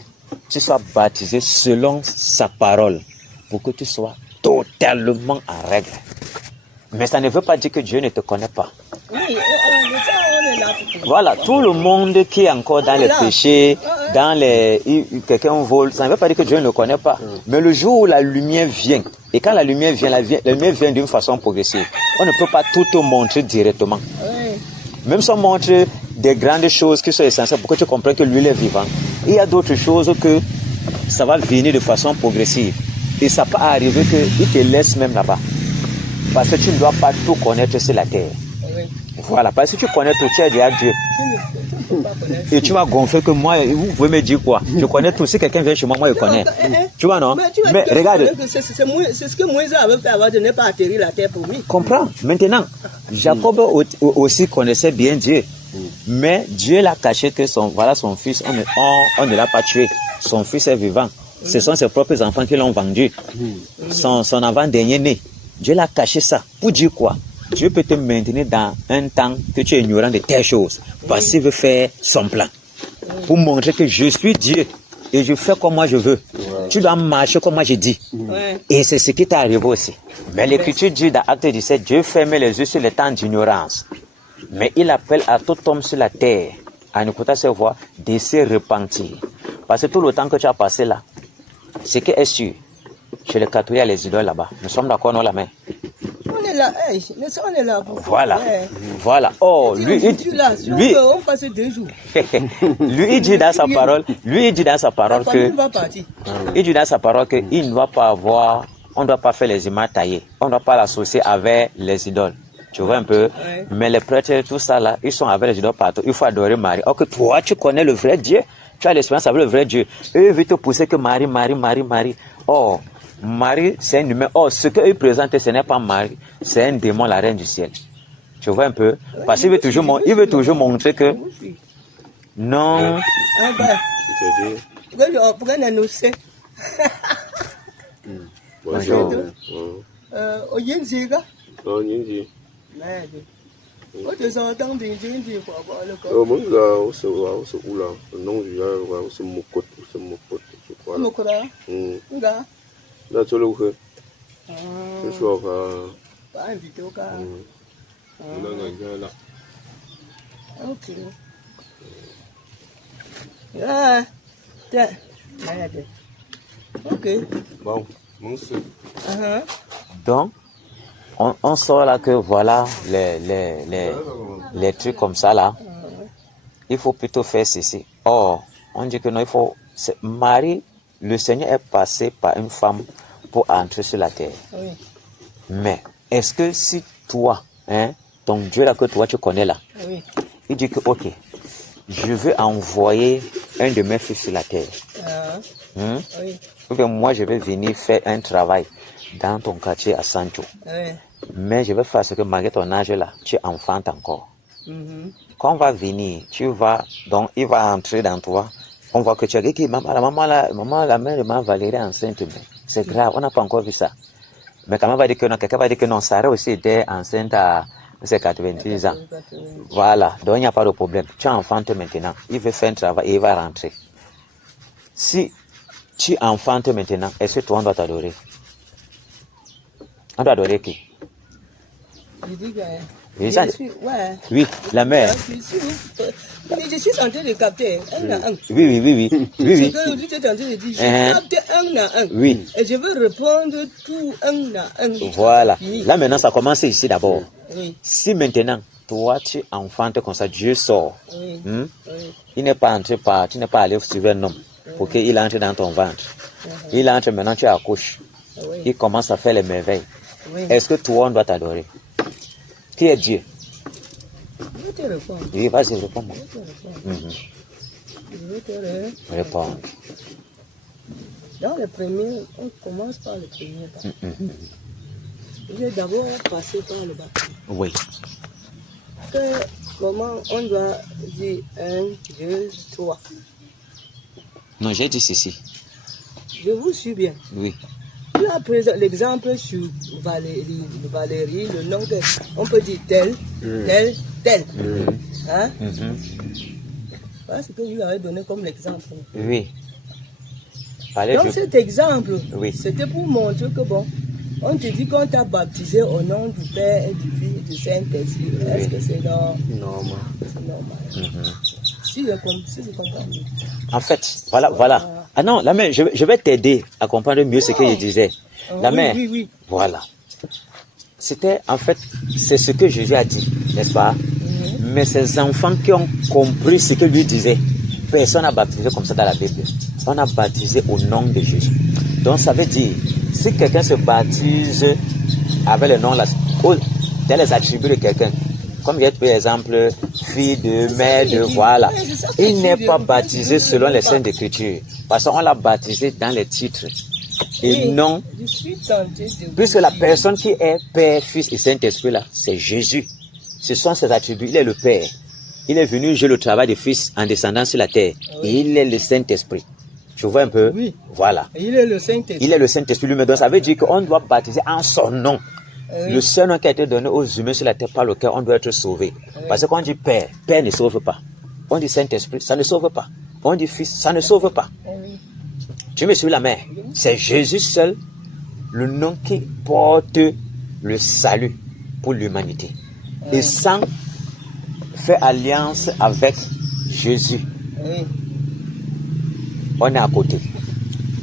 tu sois baptisé selon sa parole pour que tu sois totalement en règle. Mais ça ne veut pas dire que Dieu ne te connaît pas. Voilà, tout le monde qui est encore dans les péchés, quelqu'un vole, ça ne veut pas dire que Dieu ne le connaît pas. Mais le jour où la lumière vient, et quand la lumière vient, la lumière vient d'une façon progressive. On ne peut pas tout te montrer directement. Même si on montre des grandes choses qui sont essentielles pour que tu comprennes que lui est vivant, il y a d'autres choses que ça va venir de façon progressive. Et ça peut arriver qu'il te laisse même là-bas. Parce que tu ne dois pas tout connaître sur la terre. Voilà, parce que si tu connais tout, tu es déjà Dieu. faut pas connaître. Et tu vas gonfler que moi, vous pouvez me dire quoi? Je connais tout. Si quelqu'un vient chez moi, moi, je connais. Tu vois, non? Mais regarde. C'est ce que Moïse avait fait avant de ne pas atterrir la terre pour lui. Comprends? Maintenant, Jacob aussi connaissait bien Dieu. Mais Dieu l'a caché que son fils, on ne l'a pas tué. Son fils est vivant. Ce sont ses propres enfants qui l'ont vendu. Son avant-dernier né. Dieu l'a caché ça. Pour dire quoi? Dieu peut te maintenir dans un temps que tu es ignorant de telles choses. Parce qu'il veut faire son plan. Pour montrer que je suis Dieu. Et je fais comme moi je veux. Tu dois marcher comme moi je dis. Et c'est ce qui t'est arrivé aussi. Mais l'Écriture dit dans Acte 17, Dieu ferme les yeux sur les temps d'ignorance. Mais il appelle à tout homme sur la terre, en écoutant ses voix, de se repentir. Parce que tout le temps que tu as passé là, ce qui est sûr, chez les catholiques, il y a les idoles là-bas. Nous sommes d'accord, non, la main? On est là, on est là. Voilà. Voilà. Oh, lui, on passe 2 jours. lui, il dit dans sa parole, que, il dit dans sa parole qu'il ne doit pas avoir, on ne doit pas faire les images taillées. On ne doit pas l'associer avec les idoles. Tu vois un peu? Mais les prêtres, tout ça là, ils sont avec les idoles partout. Il faut adorer Marie. Or que toi, tu connais le vrai Dieu. Tu as l'expérience avec le vrai Dieu. Eux veulent te pousser que Marie. Oh, Marie, c'est un humain. Oh, ce qu'eux présentent, ce n'est pas Marie. C'est un démon, la reine du ciel. Tu vois un peu? Parce qu'il veut toujours montrer que non. Pourquoi nous sait? Bonjour. Donc, on sort là que voilà les trucs comme ça là. Il faut plutôt faire ceci. Or, on dit que non, il faut. Marie, le Seigneur est passé par une femme pour entrer sur la terre. Oui. Mais est-ce que si toi, ton Dieu là que toi tu connais là, il dit que ok, je veux envoyer un de mes fils sur la terre. Donc moi je vais venir faire un travail dans ton quartier à Sancho. Mais je vais faire ce que malgré ton âge là, tu es enfant encore. Quand on va venir, donc il va entrer dans toi. On voit que tu as dit que la mère de ma Valérie est enceinte. C'est grave, on n'a pas encore vu ça. Mais quand même, quelqu'un va dire que non, Sarah aussi était enceinte à 90 ans. Voilà, donc il n'y a pas de problème. Tu es enfante maintenant, il veut faire un travail et il va rentrer. Si tu es enfante maintenant, est-ce que toi on doit t'adorer? On doit adorer qui? Oui, la mère. Je suis en train de capter un à un. Oui. C'est que tu es en train de dire, je capte un à un. Oui. Et je veux répondre tout un à un. Voilà. Là maintenant, ça commence ici d'abord. Oui. Si maintenant, toi tu enfantes comme ça, Dieu sort. Il n'est pas entré tu n'es pas allé suivre un homme pour qu'il entre dans ton ventre. Il entre maintenant, tu accouches. Il commence à faire les merveilles. Est-ce que toi on doit t'adorer? Qui est Dieu? Je te réponds. Oui, vas-y, réponds-moi. Je vais te Réponds. Dans le premier, on commence par le premier baptême. Je vais d'abord passer par le baptême. Oui. Comment on doit dire 1, 2, 3. Non, j'ai dit ceci. Je vous suis bien. Oui. Là, l'exemple sur Valérie, le nom de, on peut dire tel. Hein? Voilà ce que vous avez donné comme exemple. Oui. Donc cet exemple, c'était pour montrer que bon, on te dit qu'on t'a baptisé au nom du Père et du Fils et du Saint-Esprit. Est-ce que c'est normal? C'est normal. Si je comprends bien. En fait, voilà. Ah non, la mère, je vais t'aider à comprendre mieux ce que je disais. La mère, voilà. C'était, en fait, c'est ce que Jésus a dit, n'est-ce pas? Mais ces enfants qui ont compris ce que lui disait, personne n'a baptisé comme ça dans la Bible. On a baptisé au nom de Jésus. Donc ça veut dire, si quelqu'un se baptise avec le nom, dans les attributs de quelqu'un, comme j'ai pris l'exemple, fille de mère de voilà. Il n'est pas baptisé selon les Saintes Écritures. Parce qu'on l'a baptisé dans les titres. Et non, puisque la personne qui est Père, Fils et Saint-Esprit là, c'est Jésus. Ce sont ses attributs. Il est le Père. Il est venu jouer le travail du Fils en descendant sur la terre. Et il est le Saint-Esprit. Tu vois un peu? Oui. Voilà. Il est le Saint-Esprit. Il est le Saint-Esprit lui-même. Donc ça veut dire qu'on doit baptiser en son nom. Le seul nom qui a été donné aux humains sur la terre par lequel on doit être sauvé. Parce que quand on dit Père, Père ne sauve pas. On dit Saint-Esprit, ça ne sauve pas. On dit Fils, ça ne sauve pas. Tu me suis la main. C'est Jésus seul, le nom qui porte le salut pour l'humanité. Et sans faire alliance avec Jésus, on est à côté.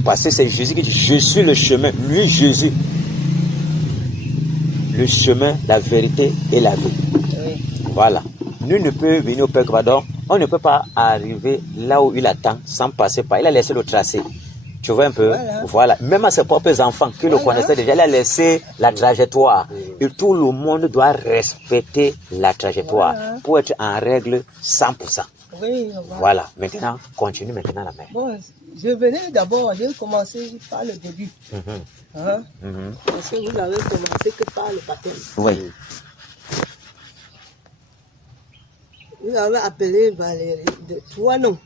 Parce que c'est Jésus qui dit, je suis le chemin. Lui, Jésus, le chemin, la vérité et la vie. Voilà. Nul ne peut venir au Père que pardon. On ne peut pas arriver là où il attend sans passer par. Il a laissé le tracé. Tu vois un peu? Voilà. Même à ses propres enfants qui le connaissaient déjà, il a laissé la trajectoire. Et tout le monde doit respecter la trajectoire pour être en règle 100%. Voilà. Maintenant, continue maintenant la main. Bon, je venais d'abord, j'ai commencé par le début. Parce que vous avez commencé que par le baptême. Oui. Vous avez appelé Valérie de trois noms.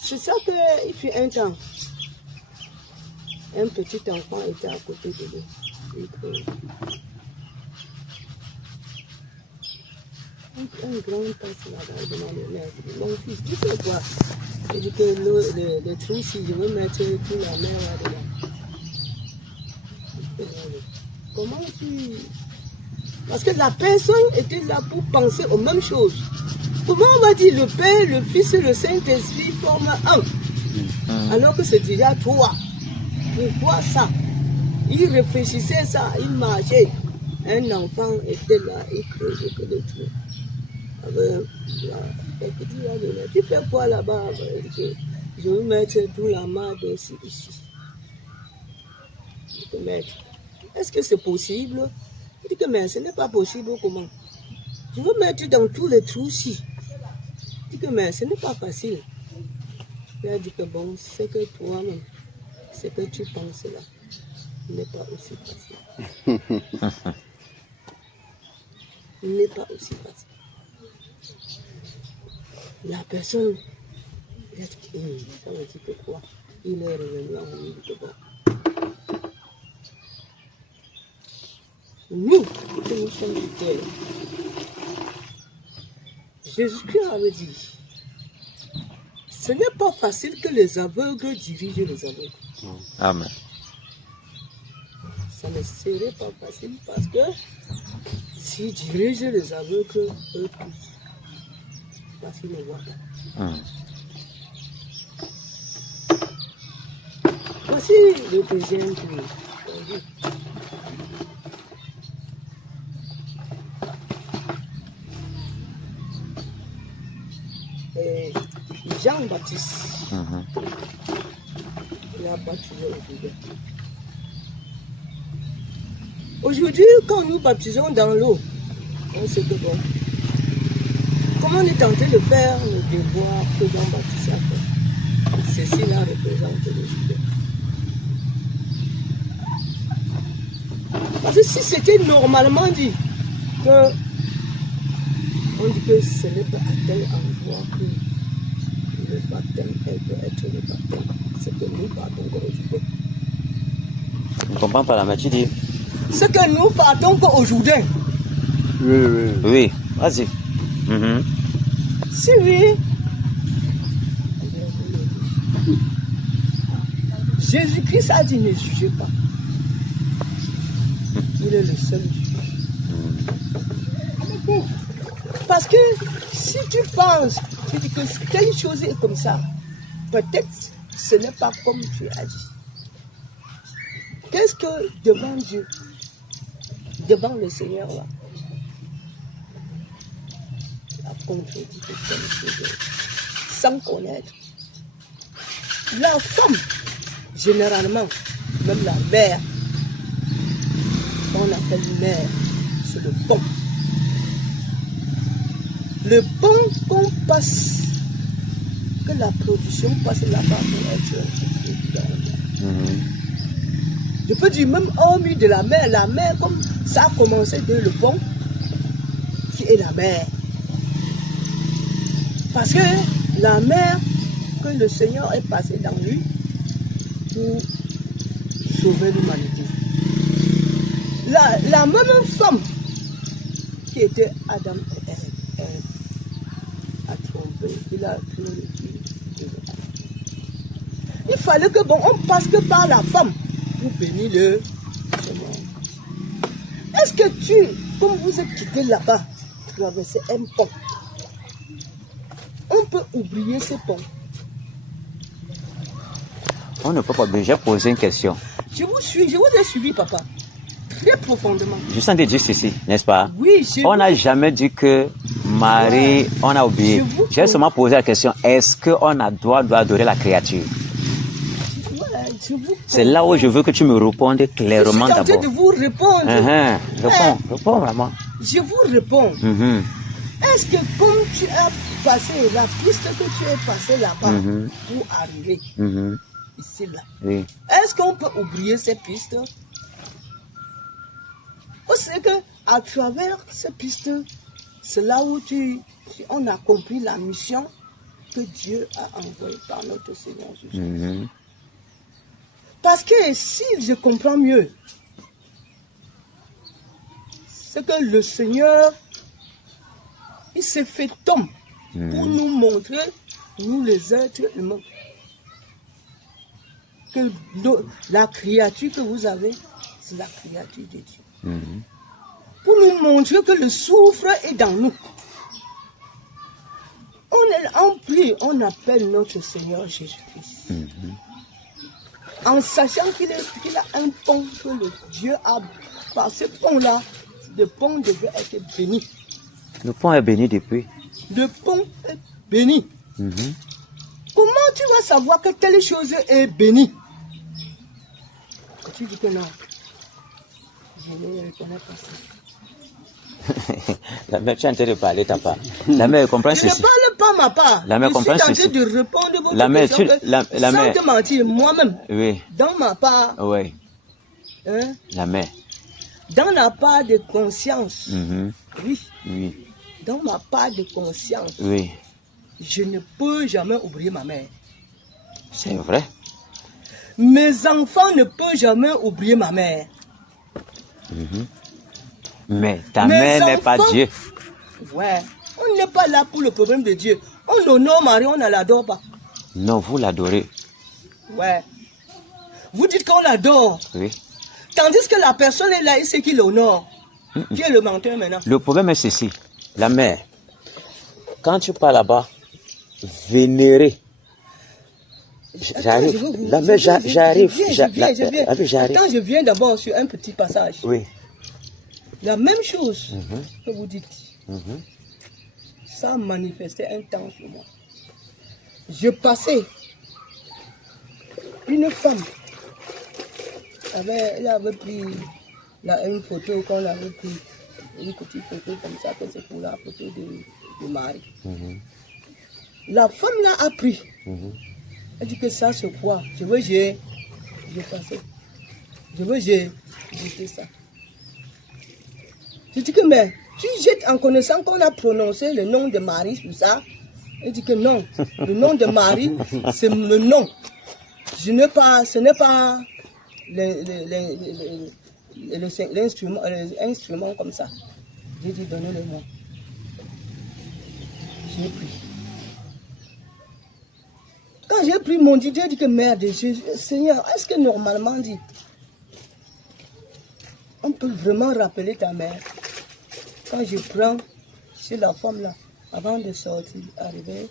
C'est ça qu'il fut un temps. Un petit enfant était à côté de lui. Un grand passe là-bas, il demandait, mon fils, tu fais quoi? Il dit que le trou, si je veux mettre tout la mer là-dedans. Comment tu... Parce que la personne était là pour penser aux mêmes choses. Comment on va dire le Père, le Fils et le Saint-Esprit forment un? Alors que c'est déjà trois. Pourquoi ça? Il réfléchissait ça, il marchait. Un enfant était là, il creusait que le trou. Tu fais quoi là-bas? Je veux mettre tout la marde ici. Je peux mettre. Est-ce que c'est possible? Il dit que mais ce n'est pas possible. Comment? Je veux mettre dans tous les trous-ci. Il dit que mais ce n'est pas facile. Il a dit que bon, c'est que toi-même, ce que tu penses là, n'est pas aussi facile. Il n'est pas aussi facile. La personne, il a dit, ça veut dire que quoi? Il est revenu en lui, il dit que bon. Nous, que nous sommes du terre, Jésus-Christ avait dit, ce n'est pas facile que les aveugles dirigent les aveugles. Amen. Ça ne serait pas facile parce que s'ils dirigent les aveugles, eux tous, parce qu'ils ne voient pas. Voici le deuxième tour. Jean-Baptiste, il a baptisé aujourd'hui. Aujourd'hui, quand nous baptisons dans l'eau, on sait que bon, comme on est en train de faire le devoir que Jean-Baptiste a fait, ceci-là représente le Judas. Parce que si c'était normalement dit que on dit que ce n'est pas à tel endroit que le baptême peut être le baptême, c'est que nous partons qu'aujourd'hui. Je ne comprends pas la main, tu dis. C'est que nous partons qu'aujourd'hui. Oui, vas-y. Si oui, Jésus-Christ a dit ne jugez pas. Il est le seul juge. Parce que si tu penses, tu dis que telle chose est comme ça, peut-être ce n'est pas comme tu as dit. Qu'est-ce que devant Dieu, devant le Seigneur là, a contredit de telle chose sans connaître? La femme, généralement, même la mère, on appelle mère, c'est le bon. le pont qu'on passe, que la production passe là-bas pour être. Je peux dire même hormis de la mer comme ça a commencé de le pont, qui est la mer. Parce que la mer que le Seigneur est passé dans lui pour sauver l'humanité. La même femme qui était Adam et Ève a trompé, il a pris le fils. Il fallait que on passe que par la femme pour bénir le monde. Est-ce que comme vous êtes quitté là-bas, traversez un pont, on peut oublier ce pont? On ne peut pas. J'ai posé une question. Je vous ai suivi, papa, très profondément. Je sens de dire ceci, n'est-ce pas? Oui, on n'a jamais dit que Marie, on a oublié. J'ai seulement posé la question, est-ce qu'on doit adorer la créature? C'est là où je veux que tu me répondes clairement d'abord. Je suis tenté de vous répondre. Réponds vraiment. Je vous réponds. Est-ce que comme tu as passé la piste que tu es passé là-bas pour arriver ici là, oui. Est-ce qu'on peut oublier ces pistes? C'est que à travers ces pistes, c'est là où on accomplit la mission que Dieu a envoyée par notre Seigneur Jésus. Parce que si je comprends mieux, c'est que le Seigneur, il s'est fait homme pour nous montrer, nous les êtres humains, que la créature que vous avez, c'est la créature de Dieu. Pour nous montrer que le souffle est dans nous. On appelle notre Seigneur Jésus-Christ. En sachant qu'il a un pont que Dieu a. Par ce pont-là, le pont devait être béni. Le pont est béni depuis. Le pont est béni. Comment tu vas savoir que telle chose est bénie? Tu dis que non. Je ne reconnais pas ça. La mère, tu es en train de parler ta part. La mère comprend ceci. Je ne parle pas ma part. La mère comprend ceci. Je suis en train de répondre à votre question sans te mentir, moi-même. Oui. Dans ma part. Oui. Hein, la mère. Dans la part de conscience. Oui. Oui. Dans ma part de conscience. Oui. Je ne peux jamais oublier ma mère. C'est vrai. Mes enfants ne peuvent jamais oublier ma mère. Mais ta mère n'est pas Dieu. Ouais. On n'est pas là pour le problème de Dieu. On honore Marie, on ne l'adore pas. Non, vous l'adorez. Ouais. Vous dites qu'on l'adore. Oui. Tandis que la personne est là, il sait qu'il l'honore. Qui est le menteur maintenant? Le problème est ceci. La mère, quand tu pars là-bas, vénérer. J'arrive. La mère, j'arrive. Attends, je viens d'abord sur un petit passage. Oui. La même chose que vous dites. Ça a manifesté un temps sur moi. Je passais. Une femme. Elle avait pris une photo qu'on avait pris. Une petite photo comme ça, que c'est pour la photo de Marie. La femme là a pris. Elle dit que ça c'est quoi? Je veux j'ai passé. Je veux j'ai jeté ça. Je dis que mais tu jettes en connaissant qu'on a prononcé le nom de Marie sur ça. Elle dit que non. Le nom de Marie, c'est le nom. Ce n'est pas l'instrument comme ça. J'ai dit donnez-le-moi. J'ai pris. Quand j'ai pris mon Dieu, j'ai dit que merde, Seigneur, est-ce que normalement dit, on peut vraiment rappeler ta mère? Quand je prends chez la femme là, avant de sortir, arriver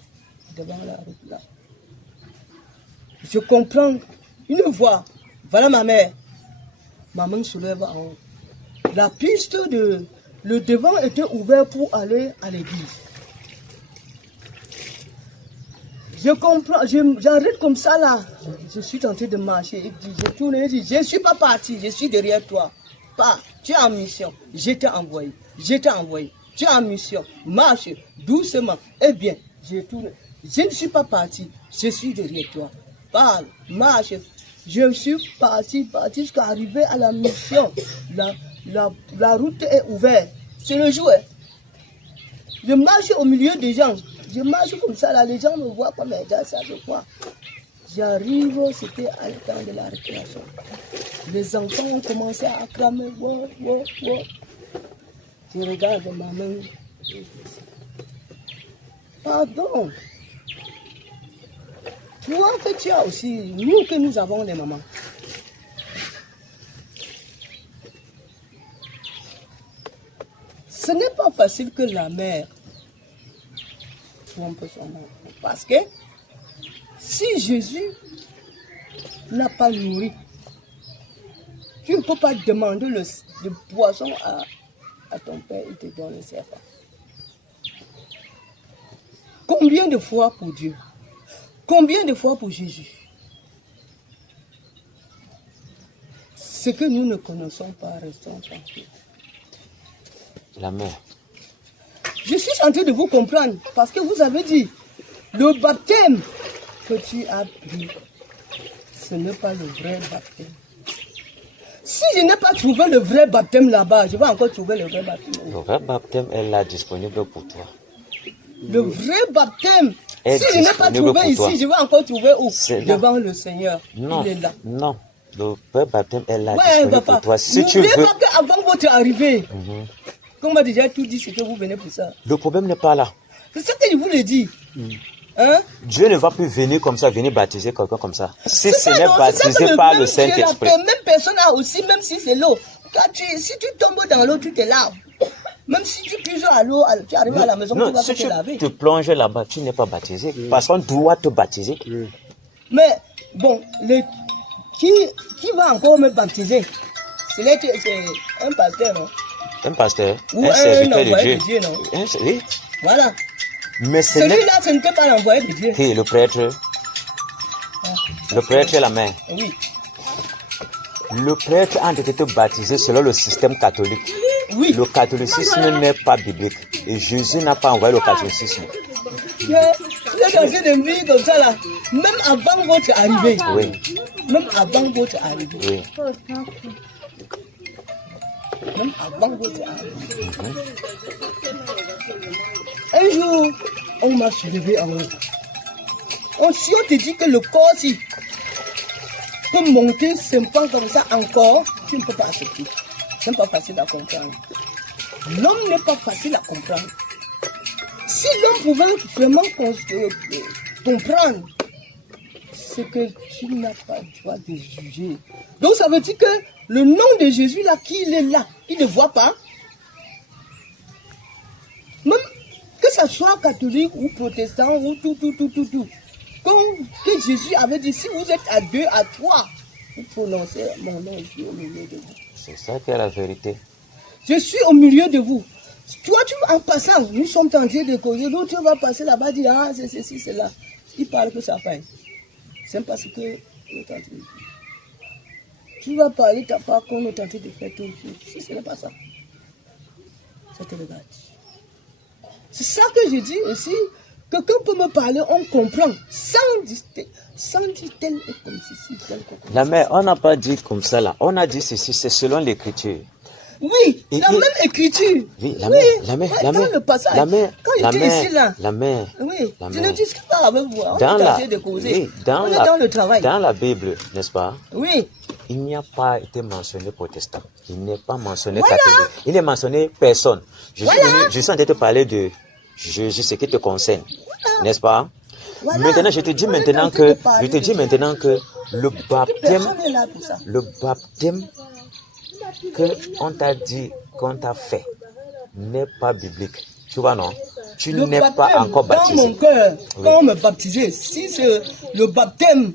devant la route là, je comprends une voix. Voilà ma mère. Ma main soulève en haut. La piste le devant était ouvert pour aller à l'église. Je comprends, j'arrête comme ça là. Je suis tenté de marcher. Je tourne et je dis, je ne suis pas parti, je suis derrière toi. Pas, tu es en mission. Je t'ai envoyé. Tu tu es en mission, marche doucement. Eh bien, je tourne. Je ne suis pas parti, je suis derrière toi. Parle, marche. Je suis parti jusqu'à arriver à la mission. La route est ouverte. C'est le jour. Je marche au milieu des gens. Je marche comme ça, là, les gens me voient comme un gars, ça de quoi. J'arrive, c'était à le temps de la récréation. Les enfants ont commencé à acclamer. Wow, wow, wow. Je regarde ma main. Pardon. Toi que tu as aussi, nous que nous avons des mamans. Ce n'est pas facile que la mère trompe son enfant. Parce que si Jésus n'a pas nourri, tu ne peux pas demander le poisson à ton père, il te donne le serpent. Combien de fois pour Dieu? Combien de fois pour Jésus? Ce que nous ne connaissons pas, restons tranquilles. La mère. Je suis en train de vous comprendre parce que vous avez dit le baptême que tu as pris, ce n'est pas le vrai baptême. Si je n'ai pas trouvé le vrai baptême là-bas, je vais encore trouver le vrai baptême. Le vrai baptême est là, disponible pour toi. Le vrai baptême, si je n'ai pas trouvé ici, je vais encore trouver où? Devant le Seigneur. Non, il est là. Non, le vrai baptême est là, disponible pour toi. Si tu n'oubliez veux... pas qu'avant votre arrivée, comme on m'a déjà tout dit, c'est que vous venez pour ça. Le problème n'est pas là. C'est ce que je vous l'ai dit. Hein? Dieu ne va plus venir comme ça, venir baptiser quelqu'un comme ça. Si ce n'est baptisé par le Saint-Esprit. Même personne a aussi, même si c'est l'eau. Si tu tombes dans l'eau, tu te laves. Même si tu puises à l'eau, tu arrives à la maison, tu vas te laver. Si tu te plonges là-bas, tu n'es pas baptisé. Parce qu'on doit te baptiser. Mais bon, qui va encore me baptiser? C'est un pasteur, non? Un pasteur, ou un serviteur de Dieu, non? Oui. Voilà. Mais celui-là, ce n'était pas l'envoyé de Dieu. Oui, le prêtre. Le prêtre est la main. Oui. Le prêtre a été baptisé selon le système catholique. Oui. Le catholicisme n'est pas biblique. Et Jésus n'a pas envoyé le catholicisme. Tu es dans une vie comme ça là. Même avant votre arrivée. Oui. Même avant votre arrivée. Oui. Même avant votre arrivée. Un jour, on m'a soulevé en haut. Si on te dit que le corps si peut monter simplement comme ça encore, tu ne peux pas accepter. Ce n'est pas facile à comprendre. L'homme n'est pas facile à comprendre. Si l'homme pouvait vraiment comprendre, c'est que tu n'as pas le droit de juger. Donc ça veut dire que le nom de Jésus là, qu'il est là, il ne voit pas. Même que ce soit catholique ou protestant ou tout. Que Jésus avait dit, si vous êtes à 2, à 3, vous prononcez mon nom, je suis au milieu de vous. C'est ça qui est la vérité. Je suis au milieu de vous. Toi, en passant, nous sommes en train de causer, l'autre va passer là-bas, dire, ah, c'est ceci, c'est là. Il parle que ça fait. C'est parce que tu vas parler, tu n'as pas qu'on est tenté de faire tout. Si ce n'est pas ça, ça te regarde. C'est ça que je dis aussi. Quelqu'un peut me parler, on comprend, sans dire tel et comme ceci, tel comme ça. La mère, on n'a pas dit comme ça là. On a dit ceci, c'est selon l'écriture. Oui, la même écriture. Oui, la mère, dans le passage. Quand il était ici là. La mère. Oui, je ne discute pas avec vous. On dans est tenté de causer. Oui, dans le travail. Dans la Bible, n'est-ce pas? Oui. Il n'y a pas été mentionné protestant. Il n'est pas mentionné catholique. Il n'est mentionné personne. Je suis en train de te parler de Jésus, ce qui te concerne. N'est-ce pas? Maintenant, je te dis maintenant que le baptême que on t'a dit, qu'on t'a fait, n'est pas biblique. Tu vois, non? Tu n'es pas encore baptisé. Dans mon cœur, quand on me baptisait, si le baptême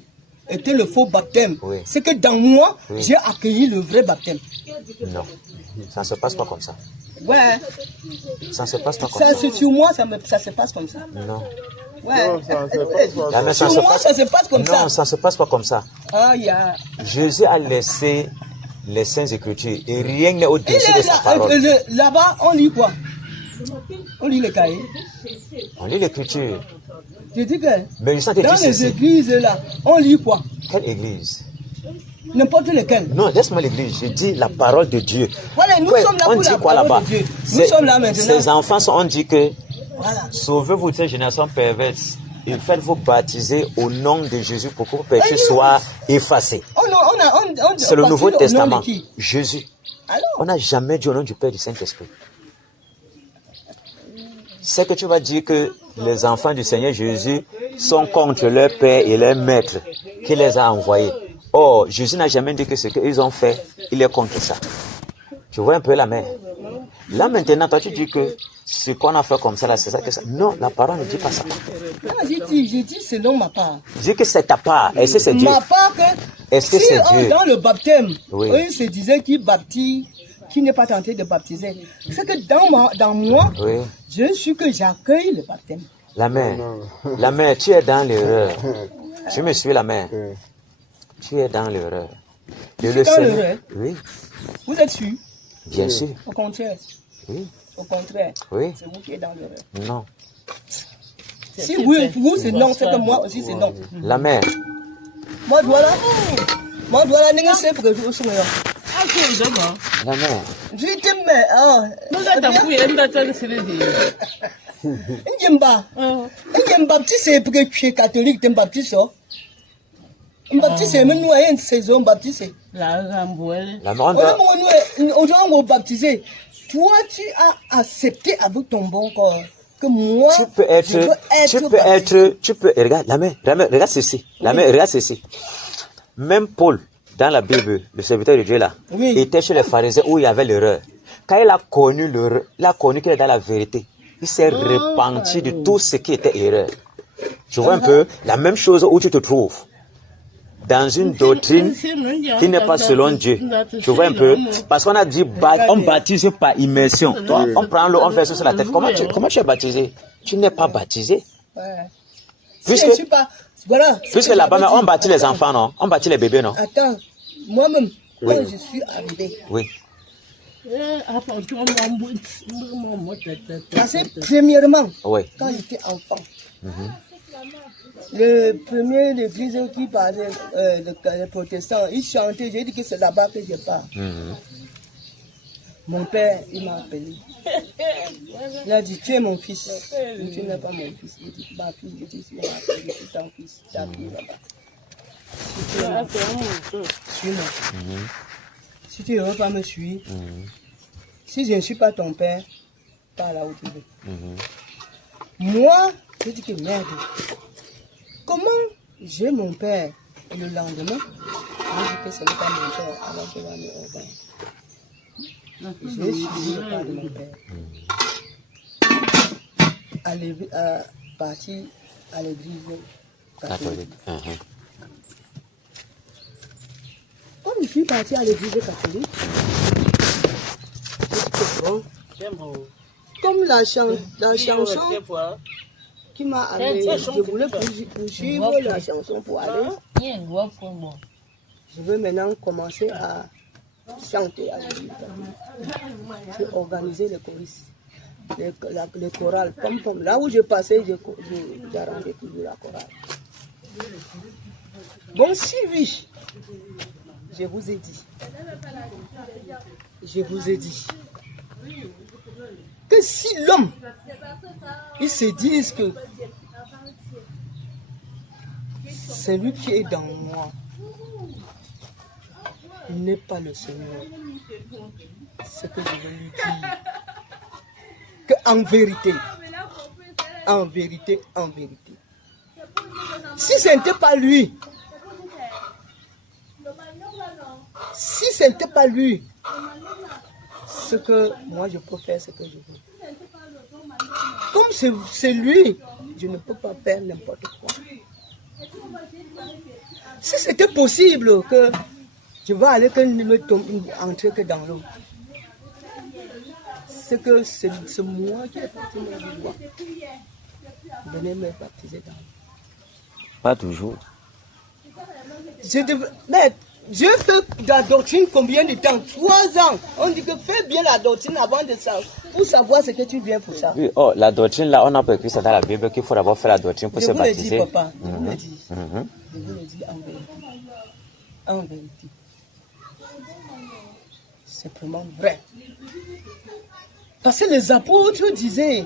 était le faux baptême, c'est que dans moi, j'ai accueilli le vrai baptême. Non, ça ne se passe pas comme ça. Ouais. Ça ne se passe pas comme ça. Sur moi, ça se passe comme ça. Non. Ouais. Non, sur moi, ça se passe comme ça. Non, ça ne se passe pas comme ça. Jésus a laissé les Saintes Écritures et rien n'est au-dessus de sa parole. Là-bas, on lit quoi? On lit les cahiers. On lit l'écriture. Je dis que Mais le Saint te dans dit les ceci. églises là, on lit quoi? Quelle église? N'importe lesquelles. Non, laisse-moi l'église. Je dis la parole de Dieu. Voilà, nous Ouais, sommes là on pour dit la quoi parole là-bas? de Dieu. Nous sommes là maintenant. Ces enfants, on dit que Voilà. sauvez-vous de cette génération perverse et faites-vous baptiser au nom de Jésus pour que vos péchés soient effacés. C'est le Nouveau Testament. Jésus. Alors? On n'a jamais dit au nom du Père et du Saint-Esprit. C'est que tu vas dire que les enfants du Seigneur Jésus sont contre leur Père et leur Maître qui les a envoyés. Or, Jésus n'a jamais dit que ce qu'ils ont fait, il est contre ça. Tu vois un peu la mère. Là maintenant, toi tu dis que ce qu'on a fait comme ça, là, c'est ça que ça. Non, la parole ne dit pas ça. J'ai dit selon ma part. Dis que c'est ta part. Est-ce que c'est Dieu? Ma part que Est-ce que si c'est Dieu? dans le baptême, Oui. eux se disaient qu'ils baptisent, qui n'est pas tenté de baptiser. C'est que dans moi, Oui. je suis que j'accueille le baptême. La mère, tu es dans l'erreur. Tu me suis, la mère. Tu es dans l'erreur. Je suis dans l'erreur. Oui, Vous êtes sûr? bien sûr. Au contraire. Oui, Au contraire. oui. C'est vous qui êtes dans l'erreur. Non. Si vous c'est non, c'est que moi aussi c'est non. La mère, Moi voilà. Moi voilà, n'est-ce pas que je suis là. la mère. Je t'aime, N'aime baptise parce que tu es catholique, tu es baptiste. Un baptiste, même nous, une saison baptisée. La mère, Aujourd'hui, on va baptiser. Toi, tu as accepté avec ton bon corps que moi, tu peux, regarde, la mère, regarde ceci. La mère, regarde ceci. Même Paul, dans la Bible, le serviteur de Dieu là, Oui. était chez les pharisiens où il y avait l'erreur. Quand il a connu l'erreur, il a connu qu'il est dans la vérité. Il s'est repenti de tout ce qui était erreur. Tu vois un peu la même chose où tu te trouves. Dans une doctrine qui n'est pas selon Dieu. Tu vois un peu? Parce qu'on a dit, on baptise par immersion. Toi, on prend l'eau, on fait ça sur la tête. Comment tu es baptisé? Tu n'es pas baptisé. Ouais. Puisque, Si je suis pas, voilà. puisque là-bas, on baptise les enfants, non? On baptise les bébés, non? Attends, moi-même, Oui. quand je suis arrivé, Oui. parce que premièrement, Oui. quand j'étais enfant, le premier l'église qui parlait, les protestants, ils chantaient, j'ai dit que c'est là-bas que je pars. Mon père, il m'a appelé. Il a dit, tu es mon fils. Tu n'es pas mon fils. Il dit, ma fille, je dis, il m'a appelé, tu es ton fils. Tu as pris là-bas. Suis-moi. Si tu ne veux pas me suivre, si je ne suis pas ton père, pas là où tu veux. Moi, je dis que merde. Comment j'ai mon père et le lendemain, je dis que ce n'est pas mon père, alors je vais me revoir. J'ai suivi le pas de mon père. À partir à l'église catholique. Quand je suis parti à l'église catholique, comme la chanson qui m'a amené, je voulais poursuivre la chanson pour aller. Je veux maintenant commencer à chanter à l'église. J'ai organisé les choristes, les chorales. Là où je passais, j'arrangais toujours la chorale. Bon, si oui, je vous ai dit que si l'homme, il se dit que celui qui est dans moi n'est pas le Seigneur, ce que je veux lui dire, qu'en vérité, si ce n'était pas lui, ce que moi je peux faire, ce que je veux. Comme c'est lui, je ne peux pas faire n'importe quoi. Si c'était possible que je vais aller que me entrer que dans l'eau, c'est que c'est moi qui ai parti me voir. Venez me baptiser dans l'eau. Pas toujours. Mais J'ai fait la doctrine combien de temps? 3 ans. On dit que fais bien la doctrine avant de ça, pour savoir ce que tu viens pour ça. Oui, oh, la doctrine, là, on a pas écrit ça dans la Bible qu'il faut d'abord faire la doctrine pour se baptiser. Je vous le dis, papa. Je vous le dis. Je vous le dis en vérité. En vérité. C'est vraiment vrai. Parce que les apôtres disaient,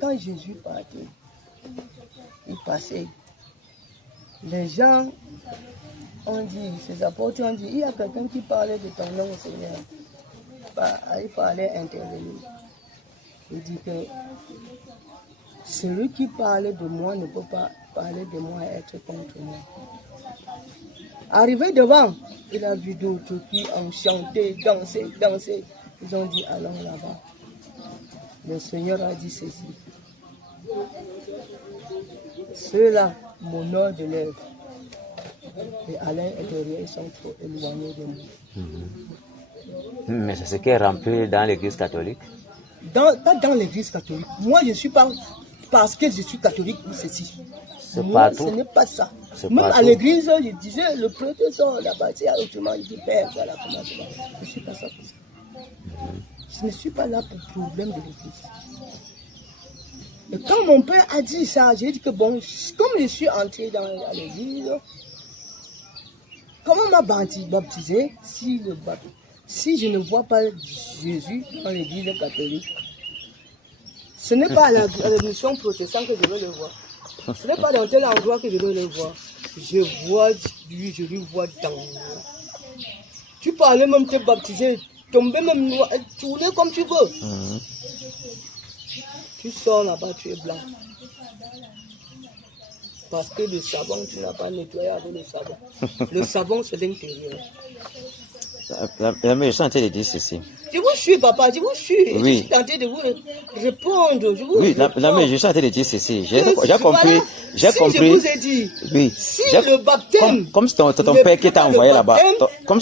quand Jésus partait, il passait. Les gens ont dit, ces apôtres ont dit, il y a quelqu'un qui parlait de ton nom, Seigneur. Il fallait intervenir. Il dit que celui qui parlait de moi ne peut pas parler de moi et être contre moi. Arrivé devant, il a vu d'autres qui ont chanté, dansé. Ils ont dit, allons là-bas. Le Seigneur a dit ceci. Ceux-là m'honorent de l'œuvre. Et à l'intérieur, ils sont trop éloignés de moi. Mais c'est ce qui est rempli dans l'église catholique. Pas dans l'église catholique. Moi, je ne suis pas parce que je suis catholique ou ceci. Moi, ce n'est pas ça. Même à l'église, je disais, le prêtre sort là-bas, c'est autrement, il dit, Père, voilà comment c'est. Je ne suis pas ça pour ça. Je ne suis pas là pour le problème de l'église. Et quand mon père a dit ça, j'ai dit que bon, comme je suis entré dans l'église, comment m'a baptisé si je ne vois pas Jésus dans l'église catholique? Ce n'est pas à la mission protestante que je veux le voir. Ce n'est pas dans tel endroit que je veux le voir. Je lui vois dans moi. Tu peux aller même te baptiser, tomber même noir, tourner comme tu veux. Tu sors là-bas, tu es blanc. Parce que le savon, tu n'as pas nettoyé avec le savon. Le savon, c'est l'intérieur. Mais je suis en train de dire ceci. Je vous suis, papa, je vous suis. Oui. Je suis tenté de vous répondre. Oui, mais je suis en train de dire ceci. J'ai compris. J'ai compris. Je vous ai dit, oui. Si le baptême. Comme c'est ton père qui t'a envoyé là-bas.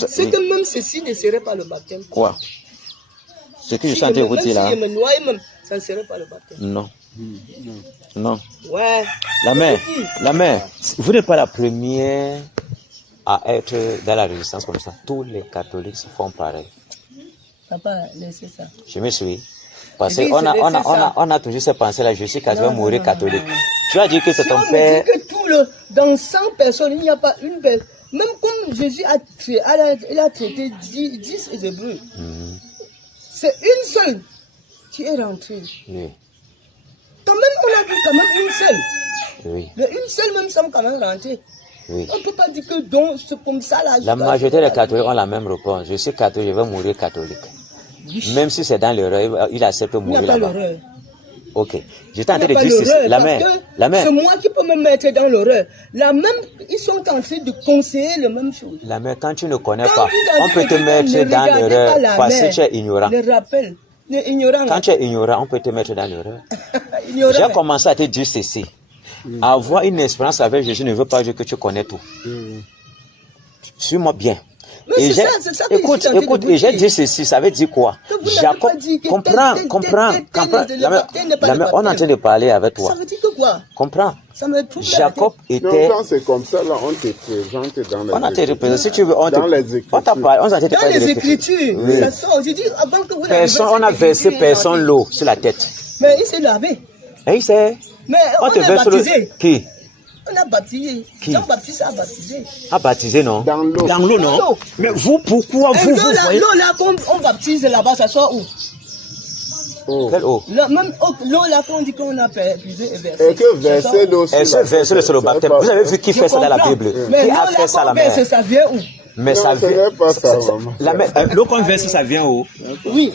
C'est que même ceci ne serait pas le baptême. Quoi? Ce que je suis en train de vous dire là. Si je me noie même, ça ne serait pas le baptême. Non. Non. Ouais. La mère, vous n'êtes pas la première à être dans la résistance comme ça. Tous les catholiques se font pareil. Papa, laissez ça. Je me suis. Parce qu'on a toujours cette pensée-là, je suis catholique, mourir catholique. Tu as dit que c'est ton père. Que dans 100 personnes, il n'y a pas une personne. Même comme Jésus il a traité 10 Hébreux. C'est une seule qui est rentrée. Oui. Quand même, on a vu quand même une seule. Oui. Mais une seule même semble quand même rentrer. Oui. On ne peut pas dire que donc c'est comme ça là. La majorité des catholiques ont la même réponse. Je suis catholique, je vais mourir catholique. Oui. Même si c'est dans l'erreur, il accepte de mourir là-bas. Ok. J'étais en train de dire ceci. La mère. C'est moi qui peux me mettre dans l'horreur. Ils sont en train de conseiller la même chose. La mère, quand tu ne connais pas, on peut te mettre dans l'erreur parce que tu es ignorant. Le rappel. Ignorant. Quand tu es ignorant, on peut te mettre dans l'erreur. J'ai commencé à te dire ceci. Avoir une expérience avec Jésus ne veut pas dire que tu connais tout. Suis-moi bien. Mais c'est ça que écoute, et j'ai dit ceci, ça veut dire quoi? Jacob, comprends. On est en train de parler avec toi. Ça veut dire que quoi? Comprends. Jacob était. Non, quand c'est comme ça, là, on te présente dans les. On a été représenté, si tu veux, dans les Écritures. Dans les Écritures. Oui. Ça sort. Je dis, avant que vous on a versé personne l'eau sur la tête. Mais il s'est lavé. Et il s'est. Mais on a baptisé. Qui? On a baptisé. Jean-Baptiste a baptisé. A baptisé, non? Dans l'eau. Dans l'eau, non? Mais vous, pourquoi vous voyez? L'eau là qu'on baptise là-bas, ça sort où? Quelle eau? Même l'eau là qu'on dit qu'on a puisé et versé. Et que verser l'eau sur le baptême. Vous avez vu qui fait ça dans la Bible? Mais qui a fait ça la mer? Ça vient où? Mais non, ça vient. Pas ça, l'eau qu'on verse, ça vient où? Oui.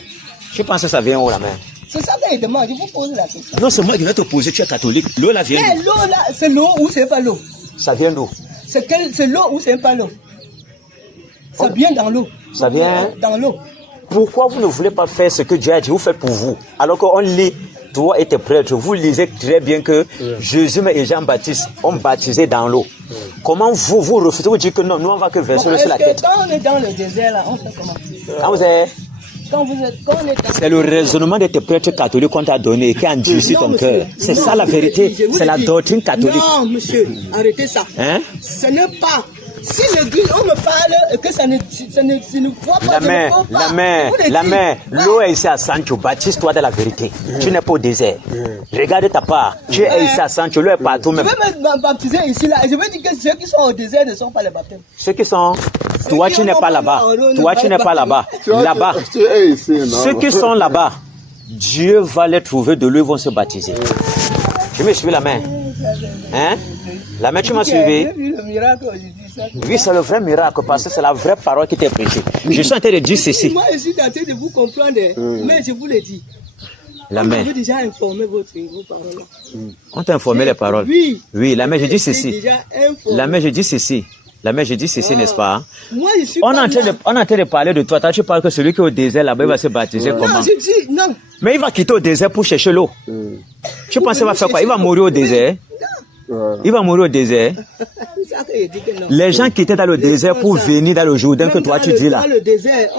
Je pense que ça vient où la mer? C'est ça que je demande, je vous pose la question. Non, c'est moi qui vais te poser, tu es catholique. L'eau là vient. Mais l'eau là, c'est l'eau ou c'est pas l'eau? Ça vient d'où? C'est l'eau ou c'est pas l'eau? Ça vient dans l'eau. Ça vient dans l'eau. Pourquoi vous ne voulez pas faire ce que Dieu a dit, vous faites pour vous? Alors qu'on lit, toi et tes prêtres, vous lisez très bien que Jésus et Jean-Baptiste ont baptisé dans l'eau. Comment vous refusez, vous dites que non, nous on va que verser l'eau sur la tête? Quand on est dans le désert là, on fait comment? C'est le raisonnement de tes prêtres catholiques qu'on t'a donné et qui a endurci ton cœur. C'est ça la vérité. C'est la doctrine catholique. Non, monsieur, arrêtez ça. Hein? Ce n'est pas Si l'église, on me parle et que ça ne voit pas, La main, l'eau est ici à Sancho, baptise-toi de la vérité. Tu n'es pas au désert. Regarde ta part, tu es ici à Sancho, l'eau est partout même. Je vais me baptiser ici, là, et je veux dire que ceux qui sont au désert ne sont pas les baptêmes. Ceux qui sont, toi tu n'es pas là-bas, toi tu n'es pas là-bas, là-bas. Tu es ici, non? Ceux qui sont là-bas, Dieu va les trouver de l'eau, ils vont se baptiser. Tu me suis la main? Hein? La main, tu m'as suivi? Oui, c'est le vrai miracle parce que c'est la vraie parole qui t'est prêchée. Je suis en train de dire ceci. Moi, je suis en train de vous comprendre, mais je vous l'ai dit. La main. On déjà informé vos paroles. On t'a informé les paroles? Oui. Oui, la main, je dis ceci. La main, je dis ceci. La main, je dis ceci, n'est-ce pas? Moi, je suis on est en train de parler de toi. Toi, tu parles que celui qui est au désert là-bas, il va se baptiser comment? Non, je dis non. Mais il va quitter au désert pour chercher l'eau. Tu penses qu'il va faire quoi? Il va mourir au désert? Il va mourir au désert. Les gens qui étaient dans le désert pour venir dans le Jourdain que toi tu dis là. Dans le désert,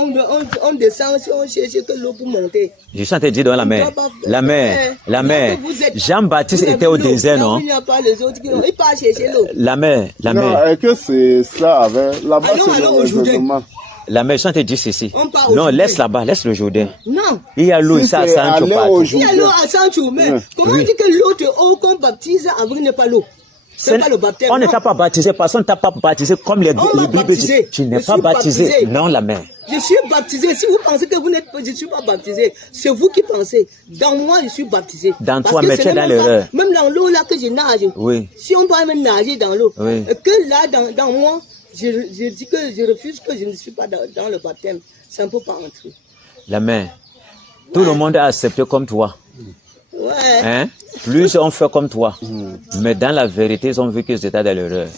on descend si on cherche que l'eau pour monter. Je suis en train de dire dans la mer. La mer. Jean-Baptiste était au désert, non? Il n'y a pas les autres qui ils partent chercher l'eau. La mer. Non, est-ce que c'est ça avec là-bas c'est le raisonnement? La mer, je suis en train de dire ceci. Non, laisse là-bas, laisse le Jourdain. Non. Il y a l'eau ici à Sancho partout. Il y a l'eau à Sancho, mais comment on dit que l'autre eau qu'on baptise avec n'est pas l'eau? C'est pas le baptême. On ne t'a pas baptisé, personne ne t'a pas baptisé comme les Bibles disent. Tu n'es pas baptisé. Non, la mer. Je suis baptisé. Si vous pensez que vous n'êtes pas, je ne suis pas baptisé. C'est vous qui pensez. Dans moi, je suis baptisé. Dans toi, mais tu es dans l'erreur. Même dans l'eau là que je nage. Oui. Si on peut même nager dans l'eau. Oui. Que là, dans moi, je dis que je refuse que je ne suis pas dans le baptême. Ça ne peut pas entrer. La mer. Tout le monde a accepté comme toi. Ouais. Hein? Plus on fait comme toi. Mais dans la vérité, ils ont vu qu'ils étaient dans l'erreur.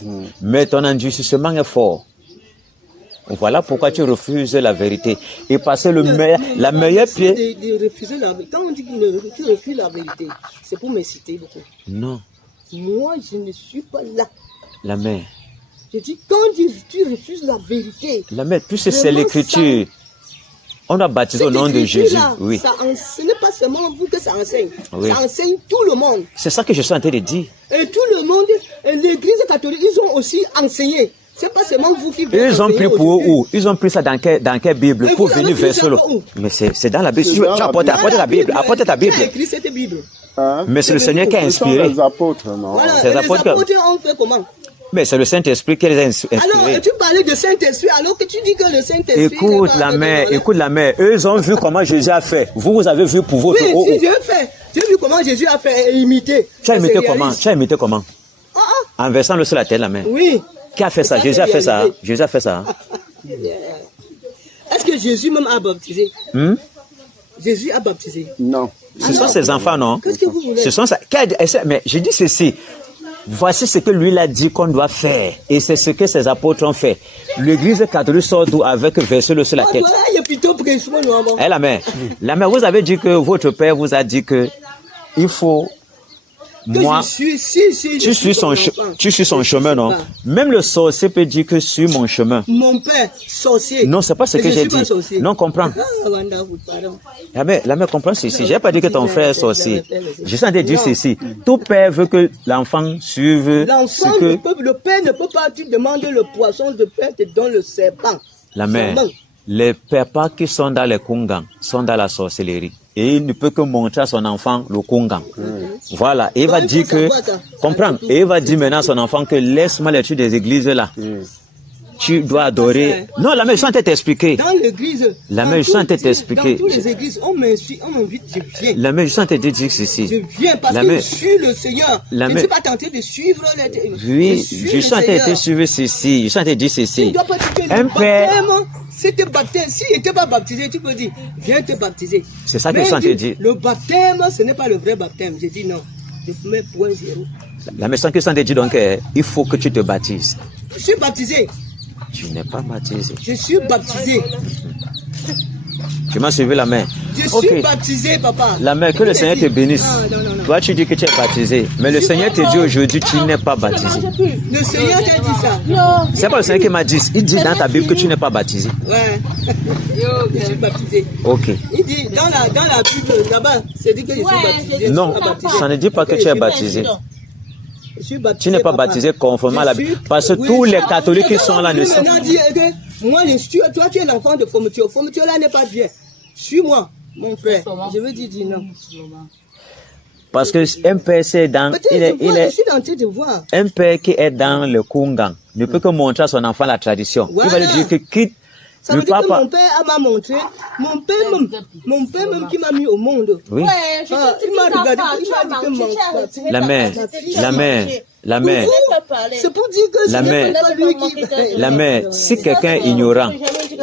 Mais ton endurcissement est fort. Voilà pourquoi tu refuses la vérité. Et parce que la meilleure pied. De refuser la vérité. Quand on dit que tu refuses la vérité, c'est pour me citer beaucoup. Non. Moi, je ne suis pas là. La mère. Je dis, quand tu refuses la vérité. La mère, tu sais, c'est l'écriture. On a baptisé au nom de Jésus. Oui. Ce n'est pas seulement vous que ça enseigne. Oui. Ça enseigne tout le monde. C'est ça que je suis en train de dire. Et tout le monde, l'église catholique, ils ont aussi enseigné. C'est pas seulement vous qui venez. Ils ont pris pour où? Ils ont pris ça dans quelle Bible? Pour venir verser l'eau. Mais c'est dans la Bible. Tu apportes la Bible. Apporte ta Bible. Qui a écrit cette Bible? Mais c'est le Seigneur qui a inspiré. Les apôtres, non? Voilà. Les Les apôtres ont fait comment? Mais c'est le Saint-Esprit qui les a inspirés. Alors, tu parlais de Saint-Esprit, alors que tu dis que le Saint-Esprit... Écoute la mère, eux ils ont vu comment Jésus a fait. Vous avez vu pour votre... Oui, si j'ai vu comment Jésus a fait et imité. Tu as imité comment? En versant le sur la tête, la main. Oui. Qui a fait ça? Jésus a fait ça. Jésus a fait ça. Est-ce que Jésus même a baptisé? Jésus a baptisé? Non. Ce sont ses enfants, non? Qu'est-ce que vous voulez? Ce sont ça. Mais je dis ceci. Voici ce que lui a dit qu'on doit faire. Et c'est ce que ses apôtres ont fait. L'église catholique sort d'où avec verser le sur la tête. Il y a plutôt prêchement, non? La mère, vous avez dit que votre père vous a dit que il faut... Moi, tu suis son chemin, non? Même le sorcier peut dire que suis mon chemin. Mon père, sorcier. Non, c'est pas ce que j'ai dit. Non, comprends. La mère comprend ceci. J'ai pas dit que ton frère est sorcier. Je suis en train de dire ceci. Tout père veut que l'enfant suive. L'enfant, le père ne peut pas, tu demandes le poisson, le père te donne le serpent. La mère, les papas qui sont dans les Kungans sont dans la sorcellerie. Et il ne peut que montrer à son enfant le Kungan. Voilà. Et il va dire que... Comprends. Et il va dire maintenant à son enfant que laisse-moi l'étude des églises là. Tu dois adorer... Non, la mère, je suis en train de t'expliquer. Dans l'église... La mère, je suis en train de t'expliquer. Dans toutes les églises, on m'invite, je viens. La mère, je suis en train de dire ceci. Je viens parce que je suis le Seigneur. Je ne suis pas tenté de suivre... Oui, je suis en train de te suivre ceci. Je suis en train de dire ceci. Tu ne dois pas dire que le baptême... C'était baptême. S'il n'était pas baptisé, tu peux dire, viens te baptiser. C'est ça que je suis en train de dire. Le baptême, ce n'est pas le vrai baptême. J'ai dit non. Je mets point zéro. La médecin que je suis en train de dire donc, il faut que tu te baptises. Je suis baptisé. Tu n'es pas baptisé. Je suis baptisé. Tu m'as suivi la main. Je suis baptisé, papa. La mère, que le Seigneur te bénisse. Non. Toi, tu dis que tu es baptisé. Mais le Seigneur te dit aujourd'hui, tu n'es pas baptisé. Le Seigneur t'a dit ça. Non. C'est pas le Seigneur qui m'a dit. Il dit dans ta Bible que tu n'es pas baptisé. Ouais. Je suis baptisé. Ok. Il dit dans la Bible, là-bas, c'est dit que je suis baptisé. Non, ça ne dit pas que tu es baptisé. Je suis baptisé. Tu n'es pas papa. baptisé conformément à la Bible. Parce que Oui, tous les je- catholiques qui sont là ne sont Maintenant, dire que moi, toi, tu es l'enfant de Fomitio. Fomitio là n'est pas bien. Suis-moi, mon frère. Je veux dire non. Parce que un père c'est dans, Peut-être je suis en train de voir. un père qui est dans le Kungang ne peut que montrer à son enfant la tradition. Voilà. Il va lui dire que quitte Ça le veut dire que papa. mon père m'a montré, mon père même qui m'a mis au monde. Oui. Il m'a regardé, il m'a dit que mon La mère. C'est pour dire que La ce mère. n'est pas lui qui... La mère, si quelqu'un est ignorant,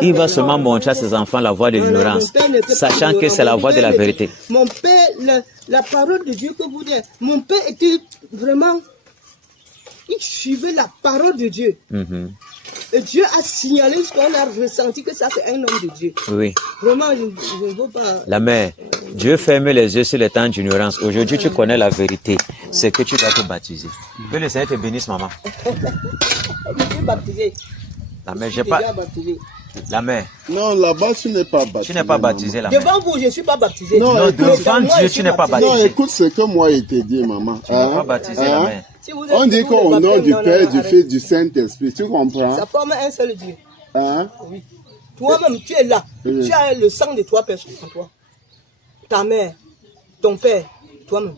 il va seulement montrer à ses enfants la voie de l'ignorance, sachant que c'est la voie de la vérité. Mon père, la parole de Dieu que vous dites, mon père était vraiment, il suivait la parole de Dieu. Et Dieu a signalé ce qu'on a ressenti que ça c'est un homme de Dieu. Oui. Vraiment, je ne veux pas... La mère, Dieu ferme les yeux sur les temps d'ignorance. Aujourd'hui, tu connais la vérité. C'est que tu dois te baptiser. Que le Seigneur te bénisse, maman. Je suis baptisé. La mère, Je j'ai suis pas. déjà baptisé. La mère, Non, là-bas, tu n'es pas baptisé. tu n'es pas baptisé, la mère. Devant vous, je ne suis pas baptisé. Non, Non, écoute, devant moi, Dieu, je tu suis n'es pas baptisé. Non, baptisé. écoute ce que moi, il te dit, maman. Tu n'es pas baptisé, la mère. Si vous êtes On dit debout, qu'au le nom baptême, du non, Père, non, du arrête. Fils, du Saint-Esprit. Tu comprends? Ça forme un seul Dieu. Hein? Oui. Toi-même, tu es là. Oui. Tu as le sang de 3 personnes en toi. Ta mère, ton père, toi-même.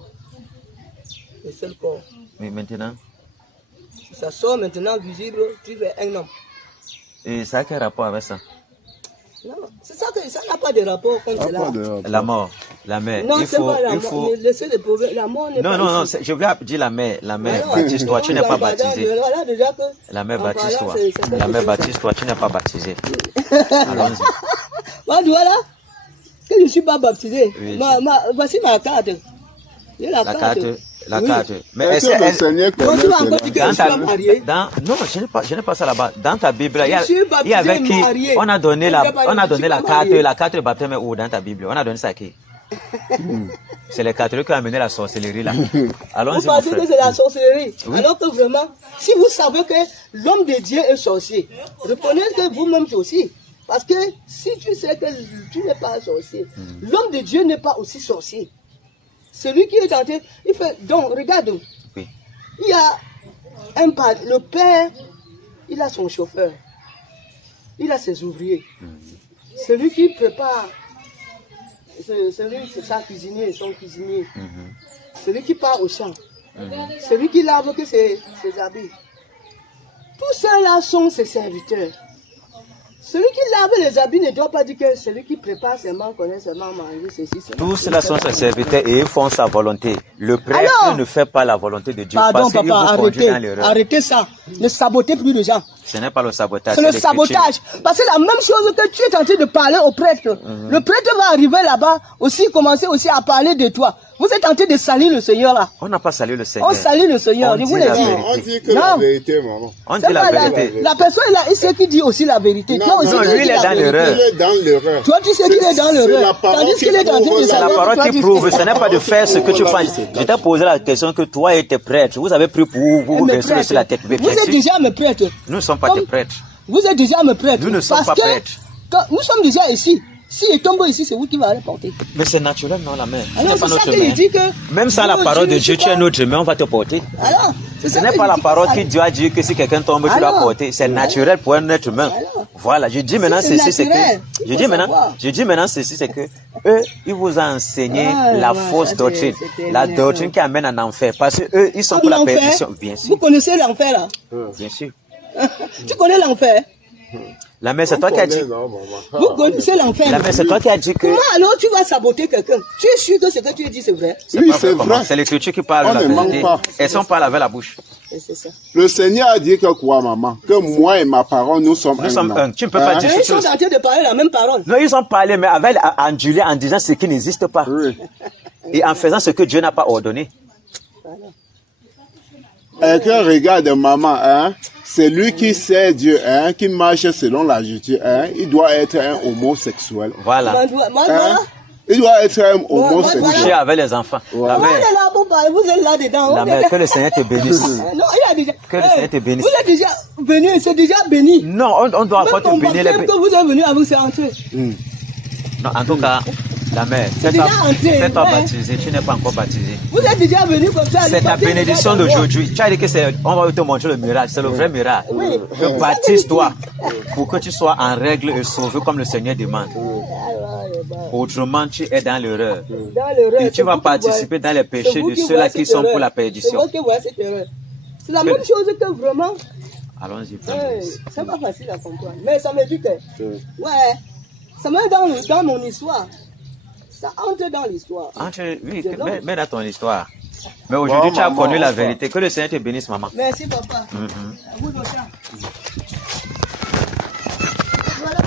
Le seul corps. Mais maintenant, Si ça sort maintenant visible, tu fais un homme. et ça a quel rapport avec ça? Non, c'est ça que ça n'a pas de rapport comme Ah, cela. pas de rapport. La mort, la mère. Non, c'est pas la il mort. faut. Mais laissez les problèmes. La mort n'est Non, pas non, non, ici. je vais dire la mère. La mère, Alors, baptise-toi, tu n'es pas baptisé. Voilà déjà que... La mère, en baptise-toi. parlant, c'est La quelque mère, chose. baptise-toi, tu n'es pas baptisé. Allons-y. Voilà. Que je ne suis pas baptisé. Oui, Voici ma carte. J'ai la La carte. carte, la Oui. carte. Mais Est-ce est-ce que le que. Seigneur Donc connaît tu vas cela? encore dire que je Dans suis ta, pas marié. non, je n'ai pas ça là-bas. Dans ta Bible, il y a, Je suis il y avait baptisé, qui, marié. on a donné Je la, suis pas- on a je donné suis la pas carte, marié. la carte de baptême est où dans ta Bible? On a donné ça à qui? C'est les catholiques qui ont amené la sorcellerie là. Vous Allons-y, mon pensez frère. que c'est la sorcellerie. Oui. Alors que vraiment, si vous savez que l'homme de Dieu est sorcier, reconnaissez que vous-même aussi. Parce que si tu sais que tu n'es pas sorcier, l'homme de Dieu n'est pas aussi sorcier. Celui qui est tenté, il fait. Donc, regarde, Oui. il y a un père, le père, il a son chauffeur, il a ses ouvriers. Celui qui prépare, c'est sa cuisinier, son cuisinier. Celui qui part au champ, celui qui lave que ses habits. Tous ceux-là sont ses serviteurs. Celui qui lave les habits ne doit pas dire que celui qui prépare seulement connaît seulement manger ceci. cela. Tous ceux-là sont ses serviteurs et ils font sa volonté. Le prêtre Alors, ne fait pas la volonté de Dieu Pardon, parce qu'il papa, vous conduit dans arrêtez, l'erreur. arrêtez ça. Ne sabotez plus de gens. Ce n'est pas le sabotage. C'est le l'écriture. sabotage. Parce que la même chose que tu es en train de parler au prêtre. Le prêtre va arriver là-bas aussi, commencer aussi à parler de toi. Vous êtes en train de salir le Seigneur là. On n'a pas salué le Seigneur. On salue le Seigneur, On je dit vous la l'ai dit. vérité. Non, on dit que la Non. vérité, maman. On C'est dit la pas vérité. La personne là, il sait qui dit aussi la vérité. Non, Toi aussi, non, tu lui, dis il est la dans vérité. l'erreur. Il est dans l'erreur. Toi, tu sais qu'il est dans C'est l'erreur. la parole Tandis qui qu'il est en train de prouve la- C'est la savoir. parole toi, qui tu prouve, sais. ce n'est pas de faire ce que tu Voilà. penses. Je t'ai posé la question que toi et tes prêtres, vous avez pris pour vous Mais verser sur la tête. Mais vous bien êtes sûr, déjà mes prêtres. nous ne sommes pas Comme- tes prêtres. Vous êtes déjà mes prêtres. Nous ne sommes Parce pas que prêtres. quand nous sommes déjà ici. Si il tombe ici, c'est vous qui va aller porter. Mais c'est naturel, non, la mère. Ce Alors n'est pas c'est ça notre qu'il main. dit que... Même sans la nous, parole je de ne Dieu, suis tu es pas- notre main, on va te porter. Alors, c'est Ce ça n'est que pas je la dis parole ça. qui doit dire que si quelqu'un tombe, tu dois Alors, porter. C'est naturel pour un être humain. Alors. Voilà, je dis maintenant c'est ceci, c'est que, naturel, il faut savoir. je dis maintenant ceci, c'est que, eux, ils vous ont enseigné Ah, la ouais, fausse ça, doctrine. c'était La énervant. doctrine qui amène en enfer. Parce que eux, ils sont Ah, pour la l'enfer? perdition. Bien Vous sûr, connaissez l'enfer là? bien sûr. Tu connais l'enfer? La mère, c'est On toi qui as dit. connaît, non, maman. Vous connaissez l'enfer? La mère, c'est toi qui as dit que. Comment alors tu vas saboter quelqu'un? Tu es sûr que ce que tu dis c'est vrai? Oui, pas c'est comment. vrai. C'est l'écriture qui parle On la ne ment vérité. pas. Elles sont pas avec la bouche. Et c'est ça. Le Seigneur a dit que quoi, maman? Que moi et ma parole, nous sommes Nous sommes un. Tu ne peux pas dire Et ils ce sont en train de parler la même parole. Non, ils ont parlé, mais avec endulé en disant ce qui n'existe pas. Oui. Et en faisant ce que Dieu n'a pas ordonné. Et que regarde, maman, hein? C'est lui qui sait Dieu, hein? Qui marche selon la justice, hein? Il doit être un homosexuel. Voilà. Hein? Il doit être un Coucher homosexuel. avec les enfants. Ouais. La On mère, est là pour parler, vous êtes là dedans. la on est mère, là. que le Seigneur te bénisse. Non, il a déjà. Que le Seigneur te bénisse. Vous êtes déjà venu, c'est déjà béni. Non, on doit encore Même te mon bénir. papier que vous êtes venu avec, c'est entré. Non, en tout cas, Ta mère, C'est déjà entré. fais-toi Ouais. baptiser, tu n'es pas encore baptisé. Vous êtes déjà venu comme ça. C'est ta le papier bénédiction est dans d'aujourd'hui. Tu as dit que c'est, on va te montrer le miracle, c'est le vrai miracle. Oui. Que baptise-toi pour que tu sois en règle et sauvé comme le Seigneur demande. Autrement, tu es dans l'erreur. Dans l'erreur, Et tu c'est vas vous qui participer voyez- dans les c'est péchés vous de qui ceux-là voyez qui cette sont pour erreur. la C'est perdition. vous qui voyez cette erreur. C'est la Que- même chose que vraiment. Allons-y, frère Ouais, Maurice. c'est pas facile à comprendre. Mais ça me dit que. Ouais. Ça me dans mon histoire. Ça entre dans l'histoire. Oui, C'est long. mets dans ton histoire. Mais aujourd'hui, Bon, tu as maman, connu la enfin. vérité. Que le Seigneur te bénisse, maman. Merci, papa. Mhm. À vous d'autant. Voilà.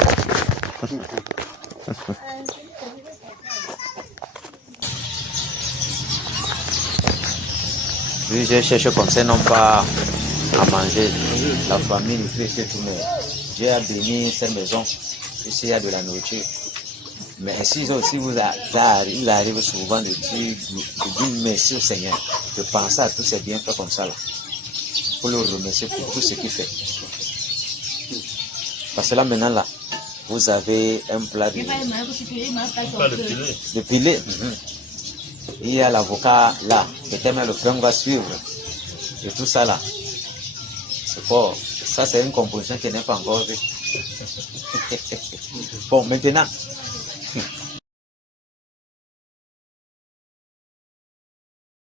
Oui, j'ai cherché comme ça, non pas à manger. La famille, il fait que tout, mais Dieu a béni cette maison. Ici, il y a de la nourriture. Mais ainsi aussi, il arrive souvent de dire merci au Seigneur, de penser à tous ces bienfaits comme ça, là, pour le remercier pour tout ce qu'il fait. Parce que là, maintenant, là, vous avez un plat de pilé. Mhm. Il y a l'avocat là, peut-être même le pain va suivre. Et tout ça là. C'est fort. Ça, c'est une composition qui n'est pas encore vue. Bon, maintenant,